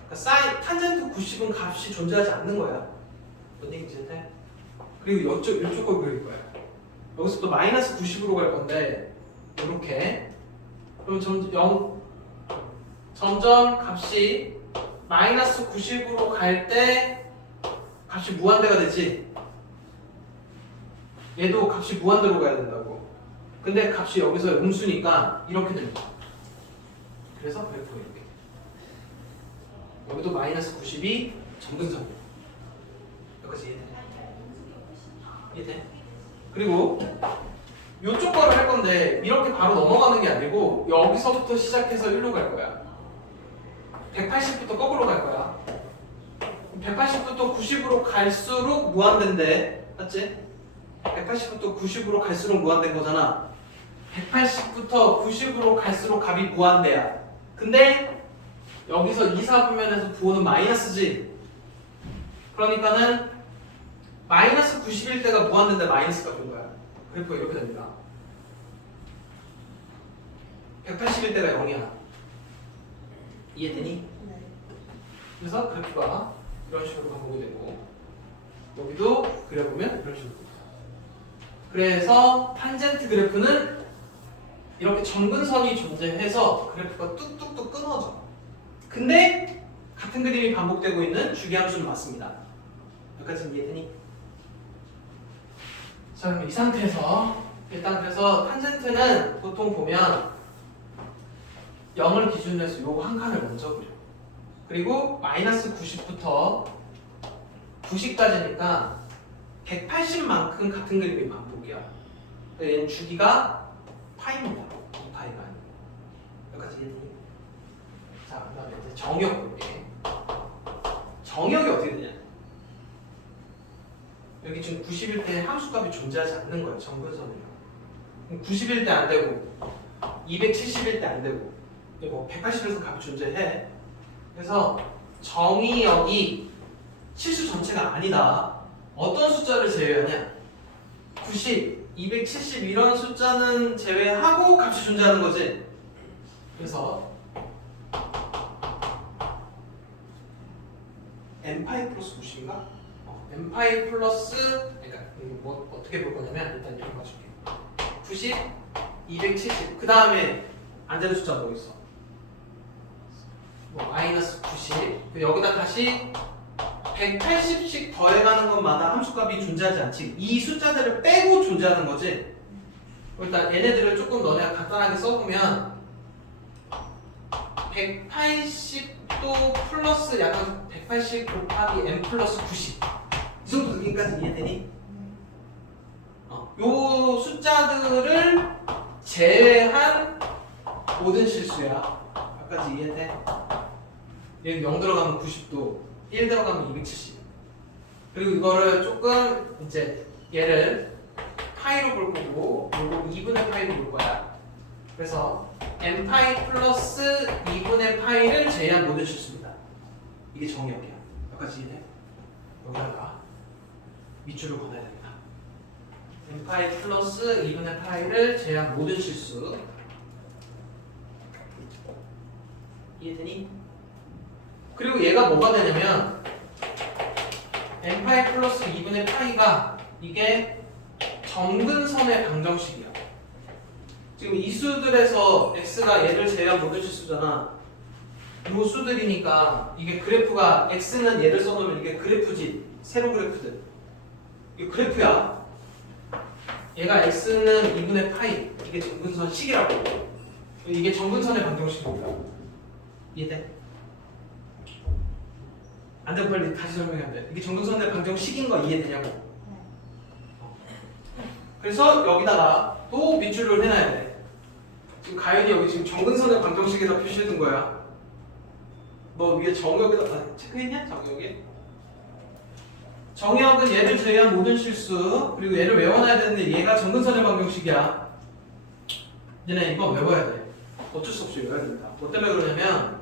그러니까 탄젠트 90은 값이 존재하지 않는 거야. 뭔 얘기인지 해? 그리고 이쪽 걸 그릴 거야. 여기서부터 마이너스 90으로 갈 건데 이렇게 그럼 점점 값이 마이너스 90으로 갈 때 값이 무한대가 되지. 얘도 값이 무한대로 가야 된다고. 근데 값이 여기서 음수니까 이렇게 됩니다. 그래서 그래프가 이렇게. 여기도 마이너스 90이 점근선이에요. 여기까지 이해돼? 이해돼? 그리고 이쪽 거를 할 건데 이렇게 바로 넘어가는 게 아니고 여기서부터 시작해서 1로 갈 거야. 180부터 거꾸로 갈 거야. 180부터 90으로 갈수록 무한대인데, 맞지? 180부터 90으로 갈수록 무한대인 거잖아. 180부터 90으로 갈수록 값이 무한대야. 근데 여기서 이사분면에서 부호는 마이너스지. 그러니까는 마이너스 90일 때가 무한대인데 마이너스 값인 거야. 그래프가 이렇게 됩니다. 180일 때가 0이야. 이해되니? 네. 그래서 그래프가 이런 식으로 반복이 되고 여기도 그려보면 이런 식으로. 그래서 탄젠트 그래프는 이렇게 점근선이 존재해서 그래프가 뚝뚝뚝 끊어져. 근데 같은 그림이 반복되고 있는 주기함수는 맞습니다. 여기까지는 이해되니? 자, 그럼 이 상태에서 일단 그래서 탄젠트는 보통 보면 0을 기준으로 해서 요 한 칸을 먼저 그려. 그리고 마이너스 90부터 90까지니까 180만큼 같은 그림이 반복이야. 얘는 주기가 파입니다. 2파이가 아니고. 여기까지 이해되니? 자, 그 다음에 이제 정역 볼게. 정역이 어떻게 되냐? 여기 지금 90일 때 함수값이 존재하지 않는 거예요. 점근선이요. 90일 때 안 되고 270일 때 안 되고 뭐 180에서 값이 존재해. 그래서 정의역이 실수 전체가 아니다. 어떤 숫자를 제외하냐? 90, 270 이런 숫자는 제외하고 값이 존재하는 거지. 그래서 n파이 플러스 90인가? n파이 플러스 그러니까 뭐 어떻게 볼 거냐면 일단 이렇게 봐줄게. 90, 270. 그 다음에 안 되는 숫자 뭐 있어? 뭐 마이너스 90. 여기다 다시 180씩 더해가는 것마다 함수값이 존재하지 않지. 이 숫자들을 빼고 존재하는 거지. 일단 얘네들을 조금 너네가 간단하게 써보면 180도 플러스 약간 180 곱하기 n 플러스 90. 이 정도 느낌까지 이해되니? 요 숫자들을 제외한 모든 실수야. 여기까지 이해돼? 여기 0 들어가면 90도, 1 들어가면 270. 그리고 이거를 조금 이제 얘를 파이로 볼 거고, 요거 2분의 파이로 볼 거야. 그래서 n파이 플러스 2분의 파이를 제외한 모든 실수입니다. 이게 정의역이야. 여기까지 이해돼? 여기다가 밑줄을 그어야 됩니다. n파이 플러스 2분의 파이를 제외한 모든 실수. 이해되니? 그리고 얘가 뭐가 되냐면 n파이 플러스 2분의 파이가 이게 정근선의 방정식이야. 지금 이 수들에서 x가 얘를 제외한 모든 실수잖아. 이 수들이니까 이게 그래프가 x는 얘를 써놓으면 이게 그래프지. 세로 그래프들. 이게 그래프야. 얘가 x는 2분의 파이. 이게 정근선 식이라고. 이게 정근선의 방정식입니다. 이해돼? 안 되면 빨리 다시 설명해야 돼. 이게 정근선의 방정식인 거 이해되냐고. 그래서 여기다가 또 밑줄을 해놔야 돼. 지금 가연이 여기 지금 정근선의 방정식에다 표시해둔 거야. 너 위에 정의역에다 다 체크했냐? 정의역에? 정의역은 얘를 제외한 모든 실수. 그리고 얘를 외워놔야 되는데 얘가 정근선의 방정식이야. 얘네 이거 외워야 돼. 어쩔 수 없이 외워야 된다. 뭐 때문에 그러냐면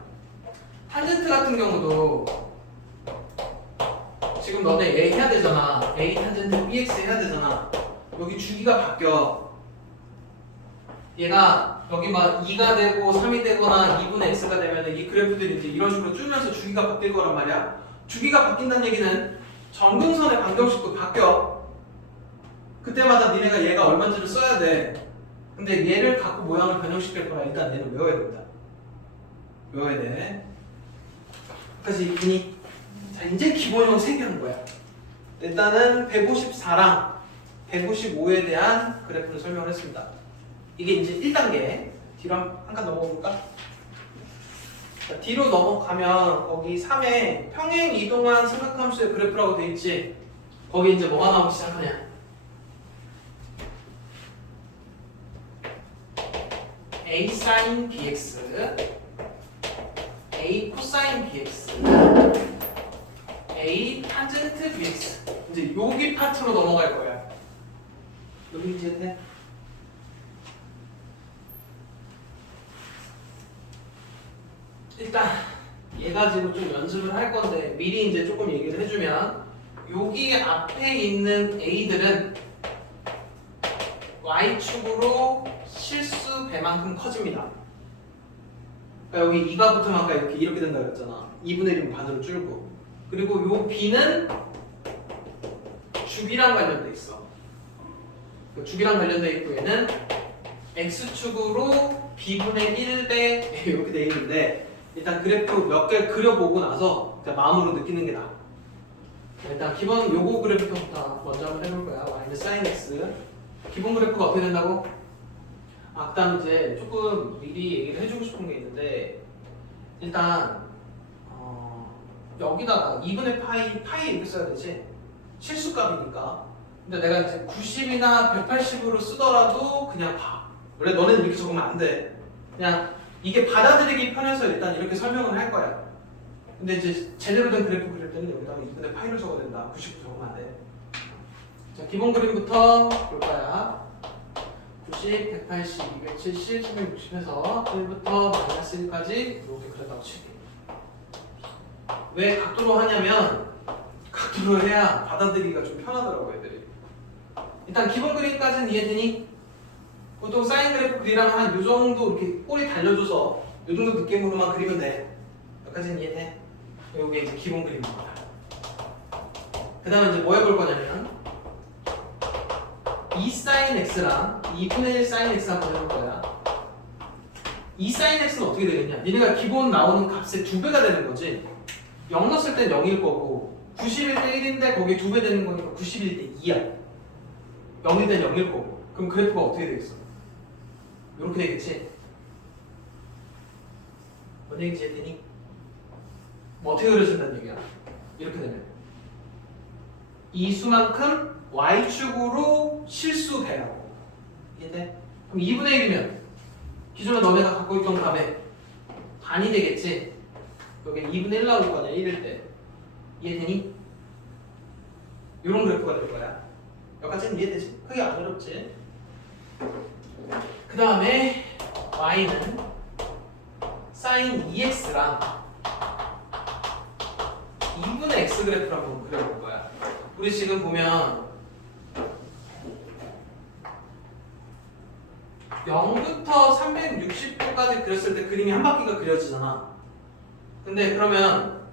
탄젠트 같은 경우도 지금 너네 A 해야 되잖아. A 탄젠트 BX 해야 되잖아. 여기 주기가 바뀌어. 얘가 여기 막 2가 되고 3이 되거나 2분의 x가 되면 이 그래프들이 이제 이런 식으로 줄면서 주기가 바뀔 거란 말이야. 주기가 바뀐다는 얘기는 정근선의 방정식도 바뀌어. 그때마다 니네가 얘가 얼마인지를 써야 돼. 근데 얘를 갖고 모양을 변형시킬 거라 일단 얘는 외워야 된다. 외워야 돼. 여기까지 있니? 자, 이제 기본형 3개 하는 거야. 일단은 154랑 155에 대한 그래프를 설명을 했습니다. 이게 이제 1단계. 뒤로 한 칸 넘어가 볼까? 자, 뒤로 넘어가면 거기 3에 평행 이동한 삼각함수의 그래프라고 돼 있지. 거기 이제 뭐가 나오기 시작하냐? A sin bx, A 코사인 bx, A 탄젠트 bx. 이제 여기 파트로 넘어갈 거야. 여기 이제 돼? 일단 얘 가지고 좀 연습을 할 건데 미리 이제 조금 얘기를 해주면 여기 앞에 있는 A들은 Y축으로 실수 배만큼 커집니다. 그러니까 여기 2가 붙으면 아까 이렇게 된다 그랬잖아. 2분의 1이면 반으로 줄고. 그리고 요 B는 주기랑 관련돼 있어. 주기랑 관련돼 있고 얘는 X축으로 B분의 1배 이렇게 돼 있는데 일단 그래프 몇 개 그려보고 나서 그냥 마음으로 느끼는 게 나아. 일단 기본 요거 그래프부터 먼저 한번 해볼 거야. Y sin X. 기본 그래프가 어떻게 된다고? 그 다음 이제 조금 미리 얘기를 해주고 싶은 게 있는데 일단 여기다가 2분의 파이 이렇게 써야 되지? 실수값이니까. 근데 내가 이제 90이나 180으로 쓰더라도 그냥 봐. 원래 너네는 이렇게 적으면 안 돼. 그냥 이게 받아들이기 편해서 일단 이렇게 설명을 할 거야. 근데 이제 제대로 된 그래프 그릴 때는 여기다가 2분의 파이를 적어야 된다. 90 적으면 안 돼. 자, 기본 그림부터 볼 거야. 90, 180, 270, 360 해서 1부터 마이너스 1까지 이렇게 그렸다고 칠게. 왜 각도로 하냐면 각도로 해야 받아들이기가 좀 편하더라고 애들이. 일단 기본 그림까지는 이해되니? 보통 사인 그래프 그리려면 한 요 정도 이렇게 꼬리 달려줘서 요 정도 느낌으로만 그리면 돼. 여기까지는 이해돼? 요게 이제 기본 그림입니다. 그 다음에 이제 뭐 해볼 거냐면 2 sin x랑 2분의 1 sin x 한번 해볼 거야. 2 sin x는 어떻게 되겠냐? 니네가 기본 나오는 값의 2배가 되는 거지. 0 넣었을 땐 0일 거고 91대 1인데 거기에 2배 되는 거니까 91대 2야. 0일 땐 0일 거고. 그럼 그래프가 어떻게 되겠어? 이렇게 되겠지? 뭔 얘기인지 이해되니? 뭐 어떻게 그려진다는 얘기야? 이렇게 되면 이 수만큼 y축으로 실수배라고. 이해돼? 그럼 2분의 1이면 기존에 너네가 갖고 있던 값에 반이 되겠지? 여기 2분의 1 나올 거냐 1일 때. 이해되니? 이런 그래프가 될 거야. 여기까지는 이해되지? 크게 안 어렵지? 그 다음에 y는 sin 2x랑 2분의 x 그래프를 한번 그려볼 거야. 우리 지금 보면 0부터 360도까지 그렸을 때 그림이 한 바퀴가 그려지잖아. 근데 그러면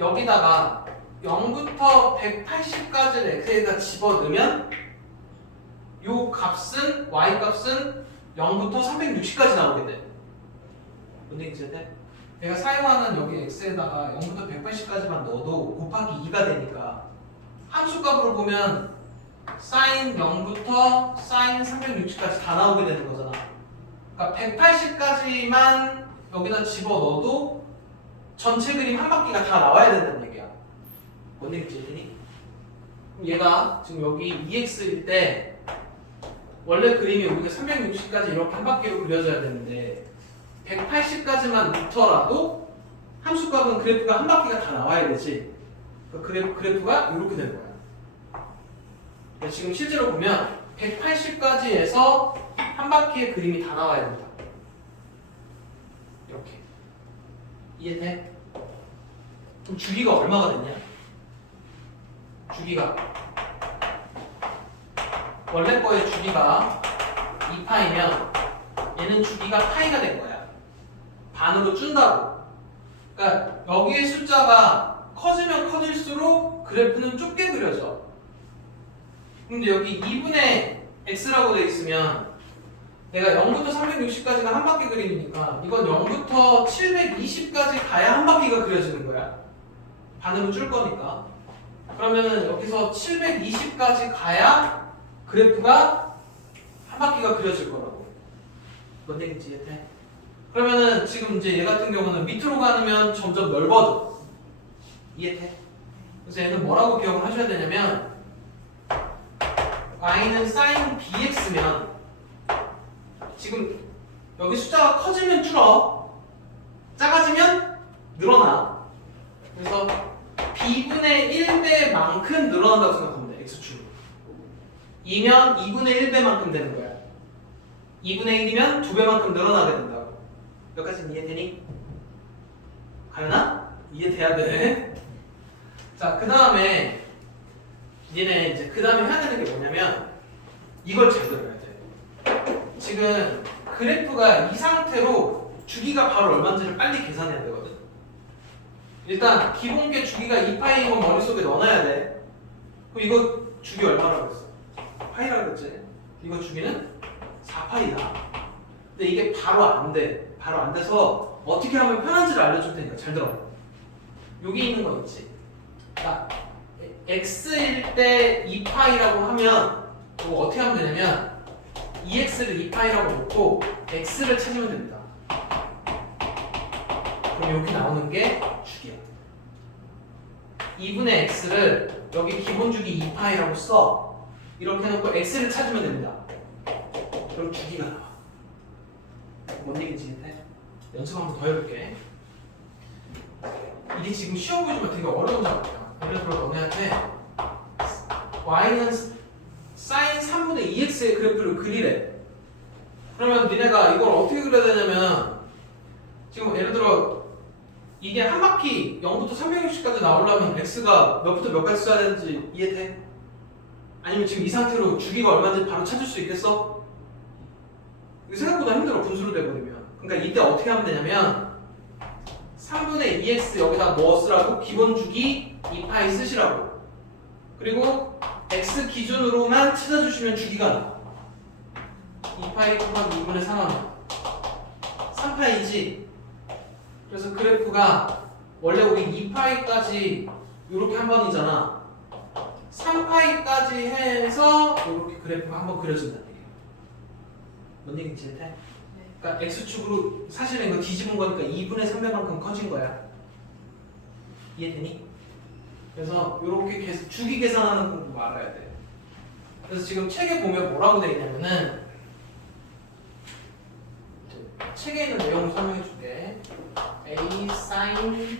여기다가 0부터 180까지를 x에다 집어넣으면 요 값은 y 값은 0부터 360까지 나오게 돼. 뭔 얘기인지 돼? 내가 사용하는 여기 x에다가 0부터 180까지만 넣어도 곱하기 2가 되니까 함수값으로 보면 sin 0부터 sin 360까지 다 나오게 되는 거잖아. 그러니까 180까지만 여기다 집어넣어도 전체 그림 한 바퀴가 다 나와야 된다는 얘기야. 뭔 얘기인지 되니? 얘가 지금 여기 2x일 때 원래 그림이 여기가 360까지 이렇게 한 바퀴로 그려져야 되는데 180까지만 넣더라도 함수값은 그래프가 한 바퀴가 다 나와야 되지. 그래프가 이렇게 되는 거야. 지금 실제로 보면 180까지에서 한 바퀴의 그림이 다 나와야 된다. 이렇게. 이해돼? 그럼 주기가 얼마가 됐냐? 주기가 원래 거의 주기가 2파이면 얘는 주기가 파이가 된 거야. 반으로 준다고. 그러니까 여기의 숫자가 커지면 커질수록 그래프는 좁게 그려져. 근데 여기 2분의 x라고 돼 있으면 내가 0부터 360까지가 한 바퀴 그림이니까 이건 0부터 720까지 가야 한 바퀴가 그려지는 거야. 반으로 줄 거니까. 그러면은 여기서 720까지 가야 그래프가 한 바퀴가 그려질 거라고. 뭔 얘기인지 이해돼? 그러면은 지금 이제 얘 같은 경우는 밑으로 가면 점점 넓어져. 이해돼? 그래서 얘는 뭐라고 기억을 하셔야 되냐면 y는 sin bx면 지금 여기 숫자가 커지면 줄어, 작아지면 늘어나. 그래서 b분의 1배만큼 늘어난다고 생각하면 돼. x축 2면 2분의 1배만큼 되는 거야. 2분의 1이면 2배만큼 늘어나게 된다고. 여기까지는 이해되니? 가연아? 이해돼야 돼. 자, 그 다음에 니네 이제 그 다음에 해야 되는 게 뭐냐면 이걸 잘 들어야 돼. 지금 그래프가 이 상태로 주기가 바로 얼마인지를 빨리 계산해야 되거든. 일단 기본계 주기가 2파이인 건 머릿속에 넣어놔야 돼. 그럼 이거 주기 얼마라고 했어? 파이라고 그랬지? 이거 주기는 4파이다. 근데 이게 바로 안 돼. 바로 안 돼서 어떻게 하면 편한지를 알려줄 테니까 잘 들어. 여기 있는 거 있지? 자, x일 때 2파이라고 하면 이거 어떻게 하면 되냐면 2x를 2파이라고 놓고 x를 찾으면 됩니다. 그럼 이렇게 나오는 게 주기야. 2분의 x를 여기 기본 주기 2파이라고 써. 이렇게 해놓고 x를 찾으면 됩니다. 그럼 주기가 나와. 뭔 얘기인지 이해해? 연습 한번 더 해볼게. 이게 지금 쉬워 보이지만 되게 어려운 작업이야. 예를 들어 너네한테 y는 sin 3분의 2x의 그래프를 그리래. 그러면 니네가 이걸 어떻게 그려야 되냐면 지금 예를 들어 이게 한 바퀴 0부터 360까지 나오려면 x가 몇부터 몇까지 써야 되는지 이해돼? 아니면 지금 이 상태로 주기가 얼마인지 바로 찾을 수 있겠어? 이거 생각보다 힘들어, 분수로 돼버리면. 그러니까 이때 어떻게 하면 되냐면 3분의 2x 여기다 뭐 쓰라고? 기본 주기 2파이 쓰시라고. 그리고 x 기준으로만 찾아주시면 주기가 나. 2파이 곱하기 2분의 3하면 3파이지. 그래서 그래프가 원래 우리 2파이까지 이렇게 한 번이잖아. 3파이까지 해서 이렇게 그래프가 한 번 그려진다는 얘기야. 뭔 얘기인지 해? 그러니까 x축으로 사실은 이거 뒤집은 거니까 2분의 3배만큼 커진 거야. 이해되니? 그래서 이렇게 계속 주기 계산하는 공부 알아야 돼. 그래서 지금 책에 보면 뭐라고 되어 있냐면은 책에 있는 내용을 설명해 줄게. A sin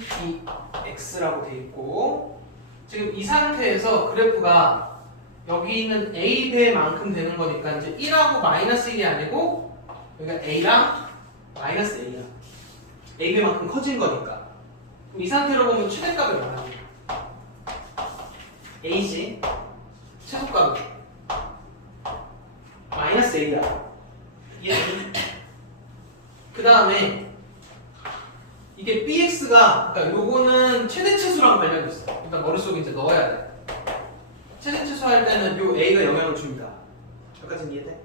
bx라고 되어 있고 지금 이 상태에서 그래프가 여기 있는 A 배만큼 되는 거니까 이제 1하고 마이너스 1이 아니고 여기가 A랑 마이너스 A랑 A 배만큼 커진 거니까 그럼 이 상태로 보면 최대값이 얼마야? A지 최소값 마이너스 A야. 이해되니? 그 다음에 이게 bx가 그러니까 요거는 최대치수랑 관련이 있어. 일단 머릿속에 이제 넣어야 돼. 최대치수 할 때는 요 a가 영향을 줍니다. 여기까지는 이해돼?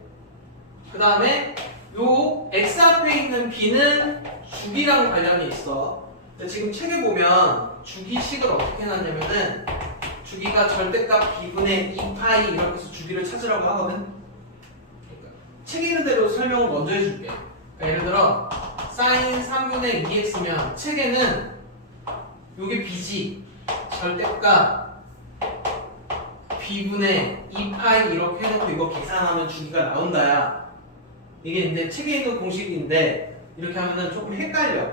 그 다음에 요 x 앞에 있는 b는 주기랑 관련이 있어. 근데 지금 책에 보면 주기식을 어떻게 해놨냐면은 주기가 절대값 b분의 2파이 이렇게 해서 주기를 찾으라고 하거든. 그러니까 책에 있는 대로 설명을 먼저 해줄게. 그러니까 예를 들어 sin 3분의 2x면 책에는 요게 b지 절대값 b분의 2파이 이렇게 해놓고 이거 계산하면 주기가 나온다야. 이게 근데 책에 있는 공식인데 이렇게 하면은 조금 헷갈려.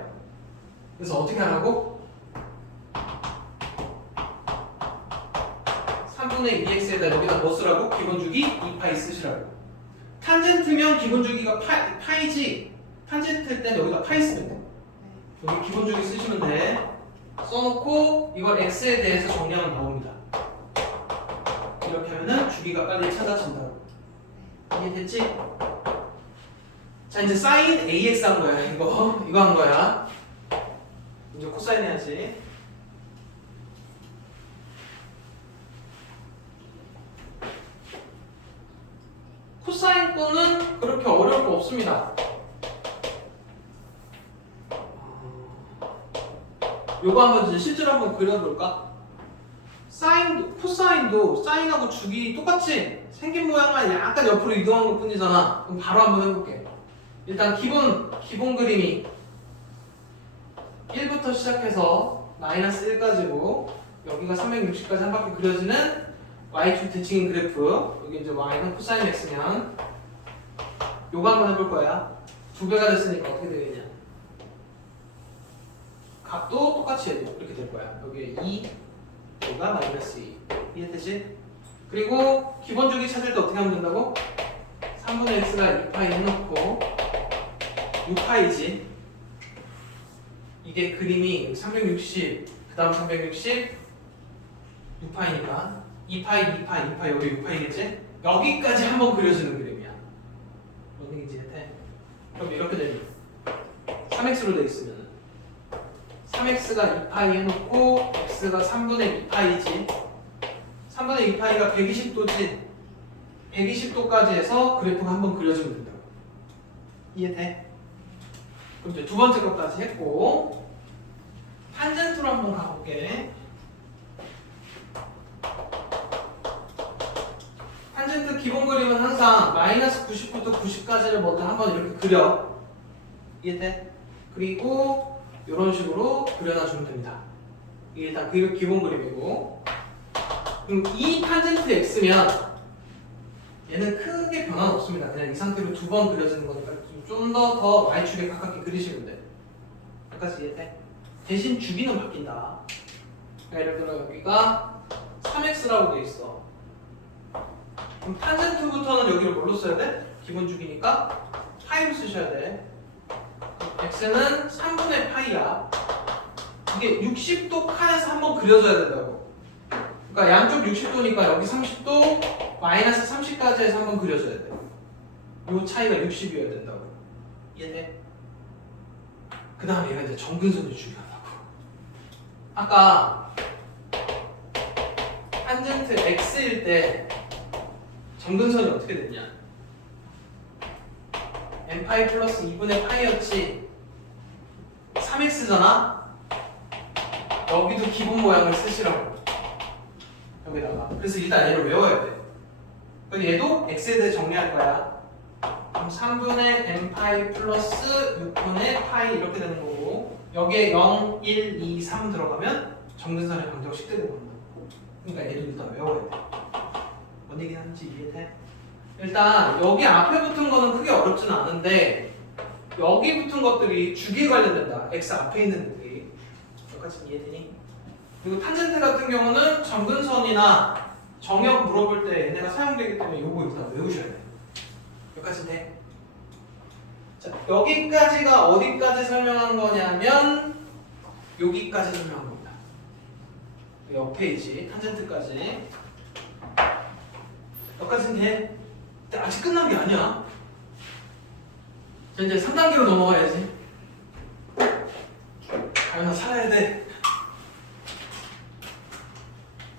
그래서 어떻게 하라고? 3분의 2x에다 여기다 뭐 쓰라고? 기본 주기 2파이 쓰시라고. 탄젠트면 기본 주기가 파이지. 탄젠트일 때는 여기다 파이 쓰면 돼. 여기 기본 주기 쓰시면 돼. 써놓고 이걸 x에 대해서 정리하면 나옵니다. 이렇게 하면은 주기가 빨리 찾아진다고. 이해됐지? 자 이제 sin ax 한 거야. 이거 한 거야. 이제 코사인 해야지. 코사인 거는 그렇게 어려울 거 없습니다. 요거 한번 이제 실제로 한번 그려볼까? 사인도, 코사인도 사인하고 주기 똑같이 생긴 모양만 약간 옆으로 이동한 것 뿐이잖아. 그럼 바로 한번 해볼게. 일단 기본 그림이 1부터 시작해서 마이너스 1까지고 여기가 360까지 한 바퀴 그려지는 y축 대칭인 그래프. 여기 이제 y는 코사인 x면 요거 한번 해볼 거야. 두 배가 됐으니까 어떻게 되겠냐? 값도 똑같이 해도 이렇게 될 거야. 여기에 2, 여기가 마이너스 2. 이해되지? 그리고 기본 주기 찾을 때 어떻게 하면 된다고? 3분의 x가 2파이 해놓고 6파이지. 이게 그림이 360, 그 다음 360, 6파이니까 2파이, 2파이, 2파이, 여기 6파이겠지? 여기까지 한번 그려주는 그림이야. 뭔 얘기인지 해? 그럼 이렇게 되면 3x로 돼 있으면 3x가 2파이 해놓고 x가 3분의 2파이지. 3분의 2파이가 120도지. 120도까지 해서 그래프가 한번 그려주면 된다고. 이해돼? 그럼 이제 두 번째 것까지 했고 탄젠트로 한번 가볼게. 탄젠트 기본 그림은 항상 마이너스 90부터 90까지를 먼저 한번 이렇게 그려. 이해돼? 그리고 이런 식으로 그려놔주면 됩니다. 이게 일단 그 기본 그림이고 그럼 이 탄젠트 x면 얘는 크게 변화는 없습니다. 그냥 이 상태로 두 번 그려지는 거니까 좀 더 y축에 가깝게 그리시면 돼. 여기까지 이해돼? 대신 주기는 바뀐다. 그러니까 예를 들어 여기가 3x라고 돼 있어. 그럼 탄젠트부터는 여기를 뭘로 써야 돼? 기본 주기니까 파이로 쓰셔야 돼. x는 3분의 파이야. 이게 60도 칸에서 한번 그려줘야 된다고. 그러니까 양쪽 60도니까 여기 30도 마이너스 30까지 해서 한번 그려줘야 돼. 요 차이가 60이어야 된다고. 이해돼? 그 다음에 얘가 이제 정근선이 중요하다고. 아까 탄젠트 x일 때 정근선이 어떻게 됐냐? n파이 플러스 2분의 파이였지. 3x잖아? 여기도 기본 모양을 쓰시라고. 여기다가. 그래서 일단 얘를 외워야 돼. 그럼 얘도 x에 대해 정리할 거야. 그럼 3분의 n파이 플러스 6분의 파이 이렇게 되는 거고, 여기에 0, 1, 2, 3 들어가면 정근선의 방정식 되는 겁니다. 그러니까 얘도 일단 외워야 돼. 뭔 얘기 하는지 이해돼? 일단 여기 앞에 붙은 거는 크게 어렵지는 않은데 여기 붙은 것들이 주기에 관련된다. x 앞에 있는 애들이. 여기까지 이해되니? 그리고 탄젠트 같은 경우는 정근선이나 정역 물어볼 때 얘네가 사용되기 때문에 요거 일단 외우셔야 돼. 여기까지 돼? 자, 여기까지가 어디까지 설명한 거냐면 여기까지 설명한 겁니다. 옆 페이지 탄젠트까지. 여기까지는 돼? 근데 아직 끝난 게 아니야. 자, 이제 3단계로 넘어가야지. 가연아 살아야 돼.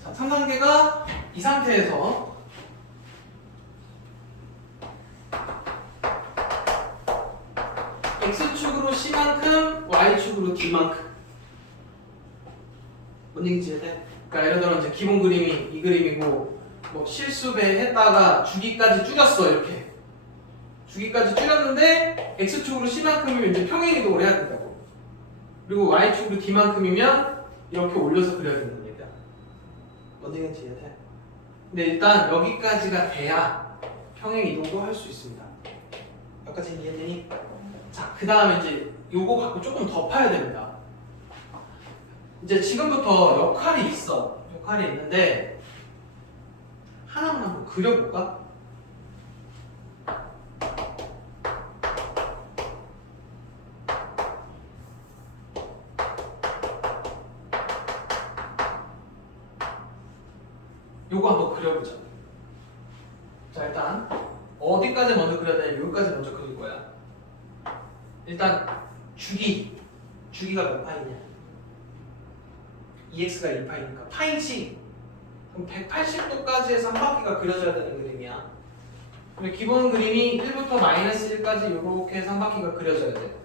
자, 3단계가 이 상태에서 x축으로 c만큼 y축으로 d만큼. 뭔 얘기인지 이해돼? 그러니까 예를 들어 이제 기본 그림이 이 그림이고 뭐 실수배 했다가 주기까지 줄였어. 이렇게 주기까지 줄였는데 x축으로 c만큼이면 이제 평행이동을 해야 된다고. 그리고 y축으로 d만큼이면 이렇게 올려서 그려야 된다는 얘기야. 뭔 얘기인지 이해돼? 근데 일단 여기까지가 돼야 평행이동도 할 수 있습니다. 여기까지 이해되니? 자, 그 다음에 이제 요거 갖고 조금 더 파야 됩니다. 이제 지금부터 역할이 있어. 역할이 있는데 하나만 한번 그려볼까? 요거 한번 그려보자. 자, 일단 어디까지 먼저 그려야 되냐? 여기까지 먼저 그릴 거야. 일단 주기가 몇 파이냐? 2x가 1파이니까 파이지. 그럼 180도까지 해서 한 바퀴가 그려져야 되는 그림이야. 그럼 기본 그림이 1부터 마이너스 1까지 이렇게 해서 한 바퀴가 그려져야 돼.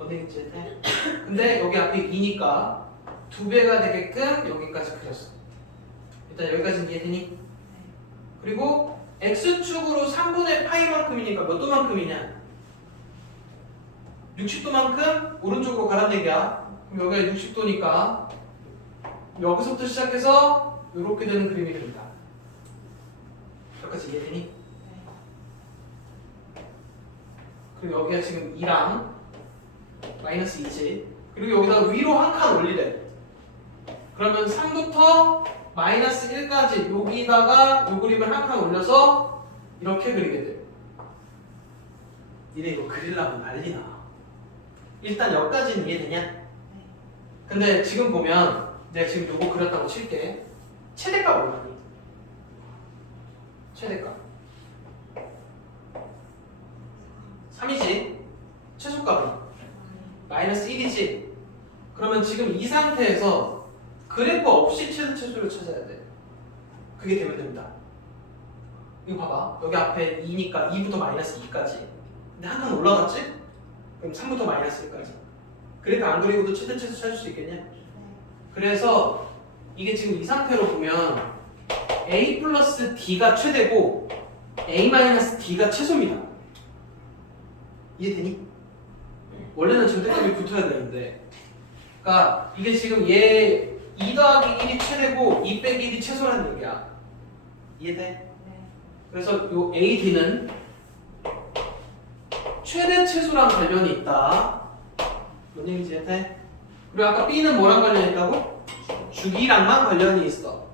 어디인지 해? 근데 여기 앞에 2니까 2배가 되게끔 여기까지 그렸어. 일단 여기까지는 이해되니? 그리고 x축으로 3분의 파이만큼이니까 몇 도만큼이냐? 60도만큼 오른쪽으로 가란 얘기야. 그럼 여기가 60도니까 여기서부터 시작해서 이렇게 되는 그림이 됩니다. 여기까지 이해되니? 그리고 여기가 지금 2랑 마이너스 2지. 그리고 여기다 위로 한 칸 올리래. 그러면 3부터 마이너스 1까지 여기다가 요 그림을 한 칸 올려서 이렇게 그리게 돼. 니네 이거 그리려면 난리나. 일단 여기까지는 이해되냐? 근데 지금 보면 내가 지금 요거 그렸다고 칠게. 최대값 얼마니? 최대값 3이지. 최소값은 마이너스 1이지. 그러면 지금 이 상태에서 그래프 없이 최소를 찾아야 돼. 그게 되면 됩니다. 이거 봐봐. 여기 앞에 2니까 2부터 마이너스 2까지. 근데 한 칸 올라갔지? 그럼 3부터 마이너스 1까지. 그래프 안 그리고도 최대 최소 찾을 수 있겠냐? 그래서 이게 지금 이 상태로 보면 a 플러스 d가 최대고 a 마이너스 d가 최소입니다. 이해되니? 원래는 절대값이 붙어야 되는데, 그러니까 이게 지금 얘 2 더하기 1이 최대고 2 빼기 1이 최소라는 얘기야. 이해돼? 네. 그래서 요 AD는 최대 최소랑 관련이 있다. 뭔 얘기인지 이해돼? 그리고 아까 B는 뭐랑 관련이 있다고? 주기랑만 관련이 있어.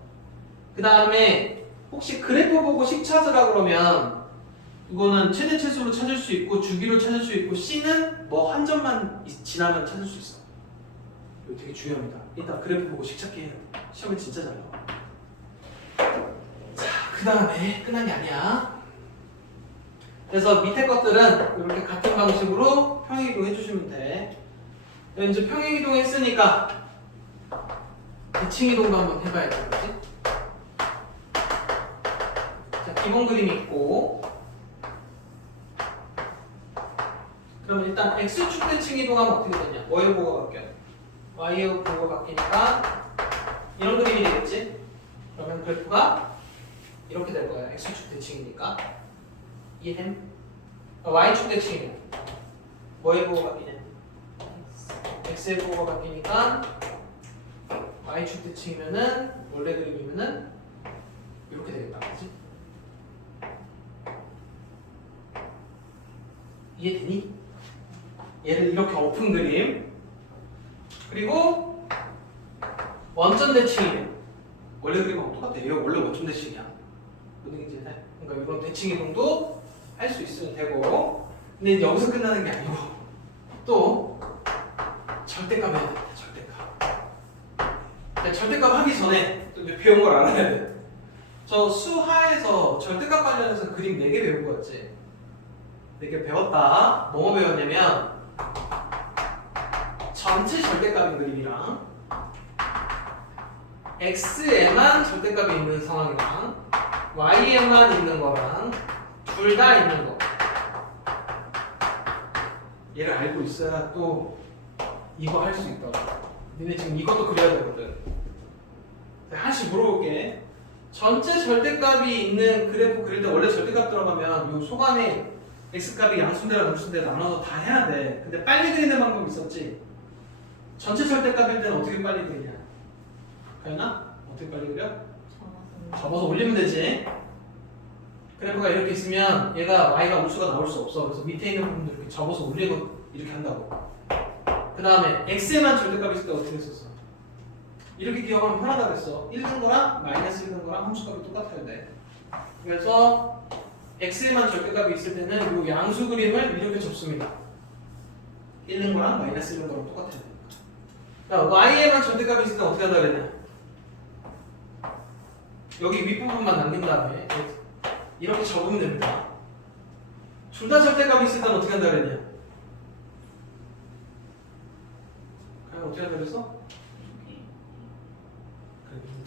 그 다음에 혹시 그래프 보고 식 찾으라 그러면 이거는 최대 최소로 찾을 수 있고 주기로 찾을 수 있고 C는 뭐 한 점만 지나면 찾을 수 있어. 이거 되게 중요합니다. 이따 그래프 보고 식착해 해야 돼. 시험에 진짜 잘 나와. 자, 그 다음에 끝난 게 아니야. 그래서 밑에 것들은 이렇게 같은 방식으로 평행이동 해주시면 돼. 이제 평행이동 했으니까 대칭이동도 한번 해봐야지, 그렇지? 자, 기본 그림이 있고, 그러면 일단 x축 대칭 이동하면 어떻게 되냐? 뭐의 보고가 바뀌어? y의 보고가 바뀌니까 이런 그림이 되겠지? 그러면 그래프가 이렇게 될 거야. x축 대칭이니까. 이해됨? y축 대칭이고 뭐의 보고가 바뀌냐? x의 보고가 바뀌니까 y축 대칭이면은 원래 그림이면은 이렇게 되겠다, 그렇지? 이해되니? 얘를 이렇게 엎은 그림. 그리고 원점 대칭이면 원래 그림하고 똑같아. 얘가 원래 원점 대칭이야. 모든 게 이제 그러니까 이런 대칭 이동도 할 수 있으면 되고, 근데 여기서 끝나는 게 아니고 또 절대값 해야 됩니다. 절대값. 절대값 하기 전에 또 배운 걸 알아야 돼. 저 수하에서 절대값 관련해서 그림 4개 배운 거였지. 4개 배웠다. 뭐뭐 배웠냐면 전체 절대값인 그림이랑 x에만 절대값이 있는 상황이랑 y에만 있는 거랑 둘 다 있는 거. 얘를 알고 있어야 또 이거 할 수 있다고. 니네 지금 이것도 그려야 되거든. 하나씩 물어볼게. 전체 절대값이 있는 그래프 그릴 때 원래 절대값 들어가면 요 속 안에 x값이 양수인데랑 음수인데 나눠서 다 해야 돼. 근데 빨리 그리는 방법이 있었지. 전체 절대값일 때는 어떻게 빨리 그리냐? 가연아? 어떻게 빨리 그려? 접어서 올리면 되지. 그래프가 이렇게 있으면 얘가 y가 음수가 나올 수 없어. 그래서 밑에 있는 부분들 이렇게 접어서 올리고 이렇게 한다고. 그 다음에 x에만 절대값이 있을 때 어떻게 했었어? 이렇게 기억하면 편하다 그랬어. 1는 거랑 마이너스 1는 거랑 함수값이 똑같아야 돼. 그래서 x에만 절대값이 있을 때는 이 양수 그림을 이렇게 접습니다. 1는 거랑 마이너스 1는 거랑 똑같아야 돼. y에만 절대값이 있을 때 어떻게 한다 그랬냐? 여기 윗부분만 남긴 다음에 이렇게 접으면 됩니다. 둘 다 절대값이 있을 때는 어떻게 한다 그랬냐? 그냥 어떻게 한다 그랬어?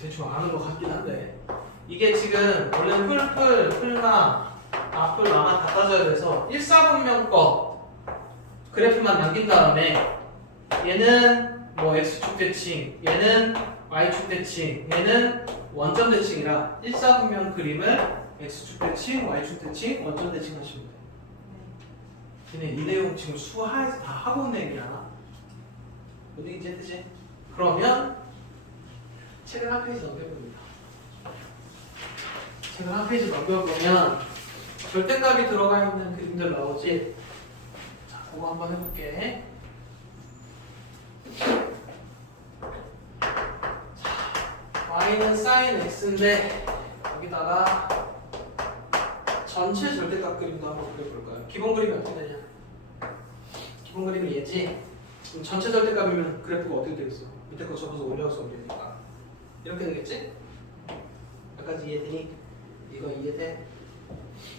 대충 아는 것 같긴 한데 이게 지금 원래는 풀마, 앞풀, 라마 다 따져야 돼서 1사분면 거 그래프만 남긴 다음에 얘는 뭐 x축 대칭, 얘는 y축 대칭, 얘는 원점 대칭이라 1사분면 그림을 x축 대칭, y축 대칭, 원점 대칭 하시면 돼요. 근데 이 내용 지금 수하에서 다 하고 있는 얘기야. 어디 이제 되지? 그러면 책을 한 페이지 넘겨봅니다. 책을 한 페이지 넘겨보면 절대값이 들어가 있는 그림들 나오지? 자, 그거 한번 해볼게. 자, y는 sin x인데 여기다가 전체 절대값 그림도 한번 그려볼까요? 기본 그림이 어떻게 되냐? 기본 그림이 얘지? 그럼 전체 절대값이면 그래프가 어떻게 되겠어? 밑에 거 접어서 올려서 올리니까 이렇게 되겠지? 여기까지 이해되니? 이거 이해돼?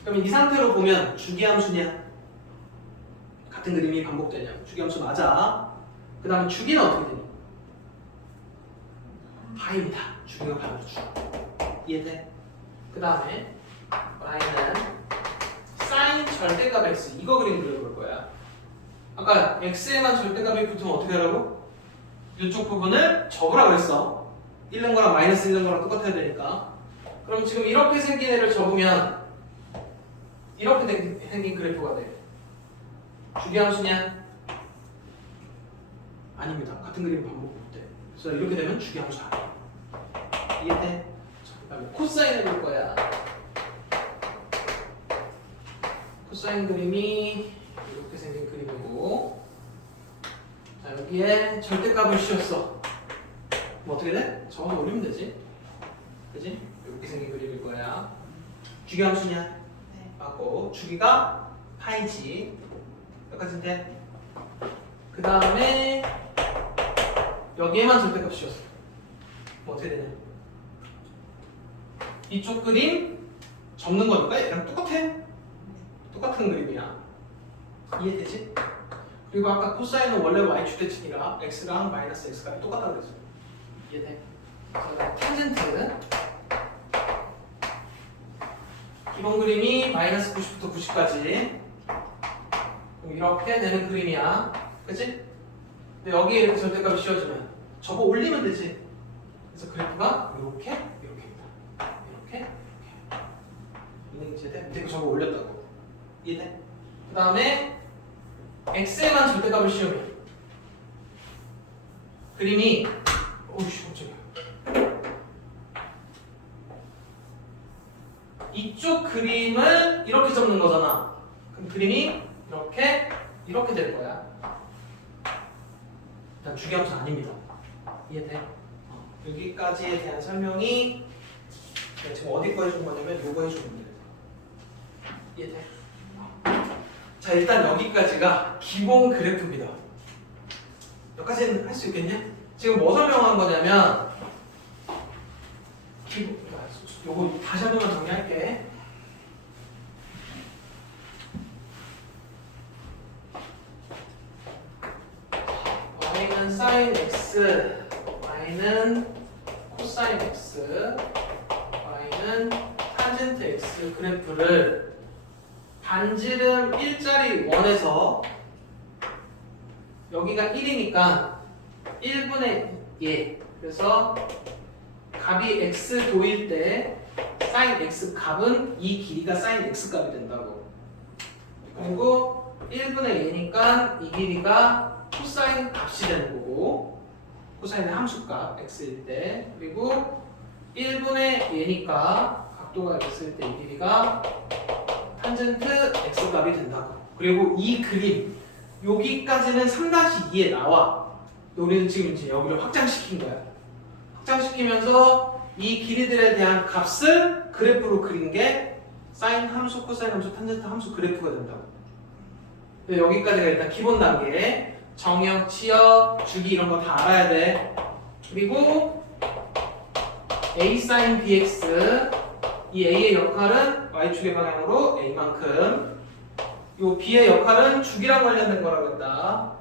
그럼 이 상태로 보면 주기함수냐? 같은 그림이 반복되냐? 주기함수 맞아. 그 다음에 주기는 어떻게 되니? 파입니다. 주기가 바로 주. 이해돼? 그 다음에 y는 sin 절대값 x 이거 그림 그려볼 거야. 아까 x에만 절대값이 붙으면 어떻게 하라고? 이쪽 부분을 접으라고 그랬어. 1는 거랑 마이너스 1는 거랑 똑같아야 되니까. 그럼 지금 이렇게 생긴 애를 접으면 이렇게 생긴 그래프가 돼. 주기함수냐? 아닙니다. 같은 그림 반복 못 돼. 그래서 이렇게 되면 주기함수 아니야. 이해돼? 그 다음에 코사인 해볼 거야. 코사인 그림이 이렇게 생긴 그림이고, 자 여기에 절대값을 씌웠어. 뭐 어떻게 돼? 적어서 올리면 되지. 그지? 이렇게 생긴 그림일 거야. 주기함수냐? 네. 맞고 주기가 파이지. 여기까지 돼. 그 다음에 여기에만 절대값 씌웠어. 뭐 어떻게 되냐? 이쪽 그림 접는 거니까 얘랑 똑같아. 똑같은 그림이야. 이해되지? 그리고 아까 코사인은 원래 y축대칭이라 x랑 마이너스 x가 똑같다고 그랬어. 이해돼? 그래서 탄젠트 기본 그림이 마이너스 90부터 90까지 이렇게 되는 그림이야. 그치? 근데 여기에 이렇게 절대값이 씌워지면 접어 올리면 되지. 그래서 그래프가 이렇게입니다. 이렇게 이해돼? 밑에 접어 올렸다고. 이해돼? 그 다음에 x에만 절대값을 씌우면 그림이 오우씨 깜짝이야. 이쪽 그림을 이렇게 접는 거잖아. 그럼 그림이 이렇게 될 거야. 일단 주기함수 아닙니다. 이해돼? 여기까지에 대한 설명이 내가 지금 어디 거 해준 거냐면 요거 해준 건데. 이해돼? 자, 일단 여기까지가 기본 그래프입니다. 여기까지는 할 수 있겠냐? 지금 뭐 설명한 거냐면 요거 다시 한 번만 정리할게. y는 sin x, y는 코사인 x, y는 탄젠트 x 그래프를 반지름 일자리 원에서 여기가 1이니까 1분의 2 그래서 값이 x 도일 때 sin x 값은 이 길이가 sin x 값이 된다고. 그리고 1분의 2니까 이 길이가 코사인 값이 되는 거고 코사인의 함수값 x일 때 그리고 1분의 2니까 각도가 x일 때 이 길이가 탄젠트 x 값이 된다고. 그리고 이 그림 여기까지는 3-2에 나와. 우리는 지금 이제 여기를 확장시킨 거야. 확장시키면서 이 길이들에 대한 값을 그래프로 그린 게 사인 함수, 코사인 함수, 탄젠트 함수 그래프가 된다고. 여기까지가 일단 기본 단계. 정역, 치역, 주기 이런 거 다 알아야 돼. 그리고 a sin bx 이 a의 역할은 y축의 방향으로 a만큼 요 b의 역할은 주기랑 관련된 거라고 했다.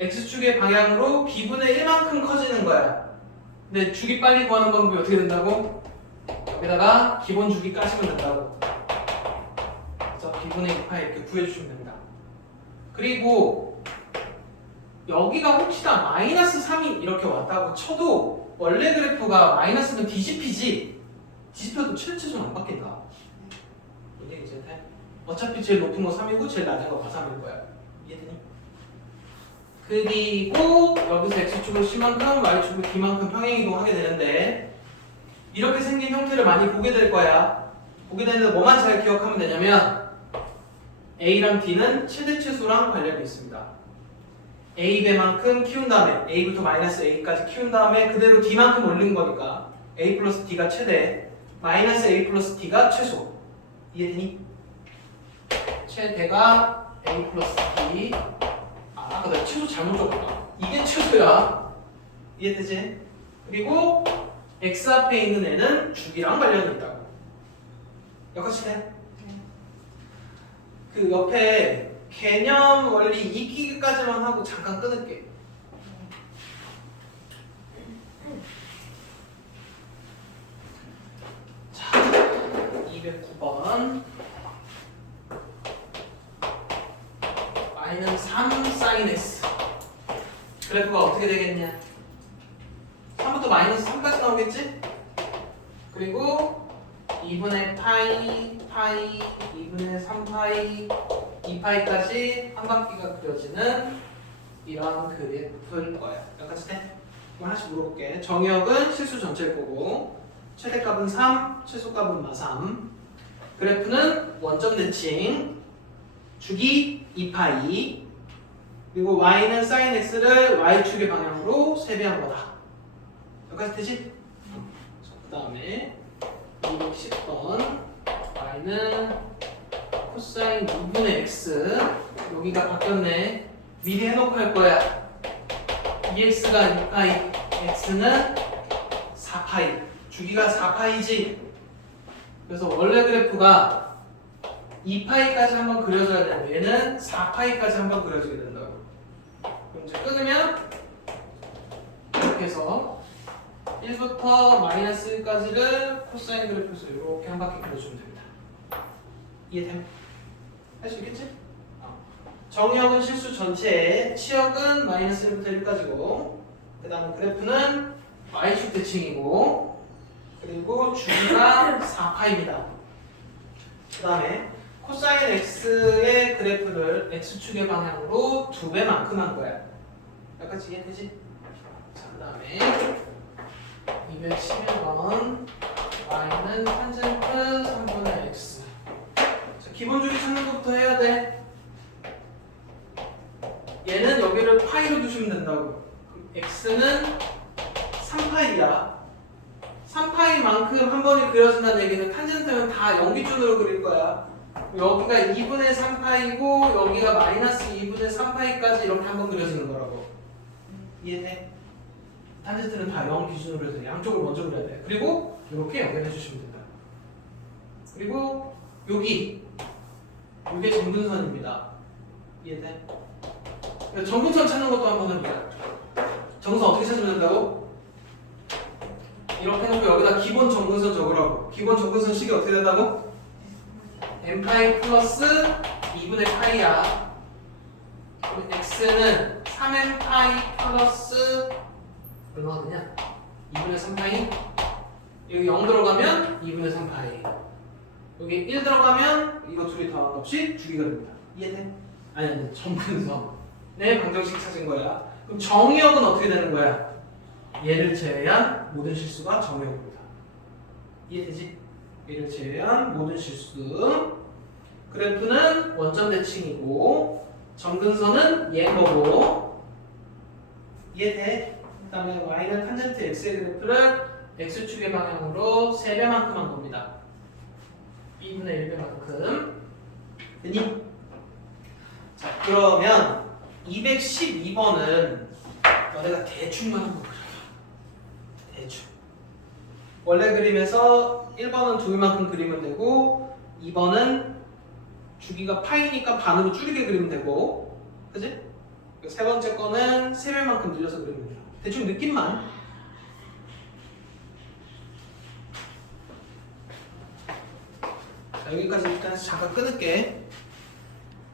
x축의 방향으로 b분의 1만큼 커지는 거야. 근데 주기 빨리 구하는 방법이 어떻게 된다고? 여기다가 기본 주기 까시면 된다고. 그래서 b분의 2파이 이렇게 구해주시면 됩니다. 그리고 여기가 혹시나 마이너스 3이 이렇게 왔다고 쳐도 원래 그래프가 마이너스면 뒤집히지. 뒤집혀도 최소는 안 바뀐다. 뭔 얘기지? 어차피 제일 높은 거 3이고 제일 낮은 거 3일 거야. 이해되니? 그리고 여기서 x축으로 c만큼 y축으로 d만큼 평행이동 하게 되는데 이렇게 생긴 형태를 많이 보게 될 거야. 보게 되는데 뭐만 잘 기억하면 되냐면 a랑 d는 최대치수랑 관련이 있습니다. a배만큼 키운 다음에 a부터 마이너스 a까지 키운 다음에 그대로 d만큼 올린 거니까 a 플러스 d가 최대 마이너스 a 플러스 d가 최소. 이해되니? 최대가 a 플러스 d 아까 내가 최소 잘못 적었다. 이게 최소야. 이해되지? 그리고 x 앞에 있는 애는 주기랑 관련이 있다고. 여기까지 돼? 그 옆에 개념 원리 익히기까지만 하고 잠깐 끊을게. 자, 209번 y는 3 sin s 그래프가 어떻게 되겠냐? 3부터 마이너스 3까지 나오겠지? 그리고 2분의 파이, 2분의 3파이, 2파이까지 한 바퀴가 그려지는 이런 그래프일 거야. 여기까지 돼? 그럼 하나씩 물어볼게. 정역은 실수 전체일 거고 최대값은 3, 최소값은 마3 그래프는 원점 대칭 주기 2파이 그리고 y는 sin x를 y축의 방향으로 세배한 거다. 여기까지 되지? 그 다음에 210번 y는 코사인 2분의 x 여기가 바뀌었네. 미리 해놓고 할 거야. 2x가 2파이, x는 4파이. 주기가 4파이지. 그래서 원래 그래프가 2파이까지 한번 그려져야 되는데 얘는 4파이까지 한번 그려지게 된다고. 그럼 이제 끊으면 이렇게 해서 1부터 마이너스 1까지를 코사인 그래프에서 이렇게 한 바퀴 그려주면 됩니다. 이해됨? 할 수 있겠지? 정의역은 실수 전체에 치역은 마이너스 1부터 1까지고 그 다음 그래프는 y축 대칭이고 그리고 주기가 4파입니다. 그 다음에 코사인 x의 그래프를 x축의 방향으로 2배만큼 한 거야. 여기까지 이해되지? 자, 그 다음에 211번 y는 탄젠트 3분의 x. 자, 기본 주기 찾는 것부터 해야 돼. 얘는 여기를 파이로 두시면 된다고. 그럼 x는 3파이야. 3파이만큼 한 번에 그려진다는 얘기는 탄젠트는 다 0기준으로 그릴 거야. 여기가 2분의 3파이고 여기가 마이너스 2분의 3파이까지 이렇게 한 번 그려지는 거라고. 이해돼? 탄젠트는 다 0 기준으로 해서 양쪽을 먼저 그려야 돼. 그리고 이렇게 연결해 주시면 된다. 그리고 여기 이게 정근선입니다. 이해돼? 정근선 찾는 것도 한번 해보자. 정근선 어떻게 찾으면 된다고? 이렇게 해놓고 여기다 기본 정근선 적으라고. 기본 정근선 식이 어떻게 된다고? n파이 플러스 2분의 파이야. 그럼 x는 3n파이 플러스 얼마가 되냐? 2분의 3파이. 여기 0 들어가면 2분의 3파이. 여기 1 들어가면 이거 둘이 더한 값이 주기가 됩니다. 이해돼? 아니 정근선의 방정식 찾은 거야. 그럼 정의역은 어떻게 되는 거야? 얘를 제외한 모든 실수가 정의역입니다. 이해되지? 얘를 제외한 모든 실수. 그래프는 원점 대칭이고 정근선은 얘인 거고. 이해돼? 그 다음에 y는 탄젠트 x의 그래프를 x축의 방향으로 3배만큼 한 겁니다. b분의 1배만큼. 됐니? 자, 그러면 212번은 너네가 대충만 한번 그려봐. 대충. 원래 그림에서 1번은 2배만큼 그리면 되고 2번은 주기가 파이니까 반으로 줄이게 그리면 되고, 그지? 세 번째 거는 3배만큼 늘려서 그리면 돼요. 대충 느낌만. 자, 여기까지 일단 잠깐 끊을게.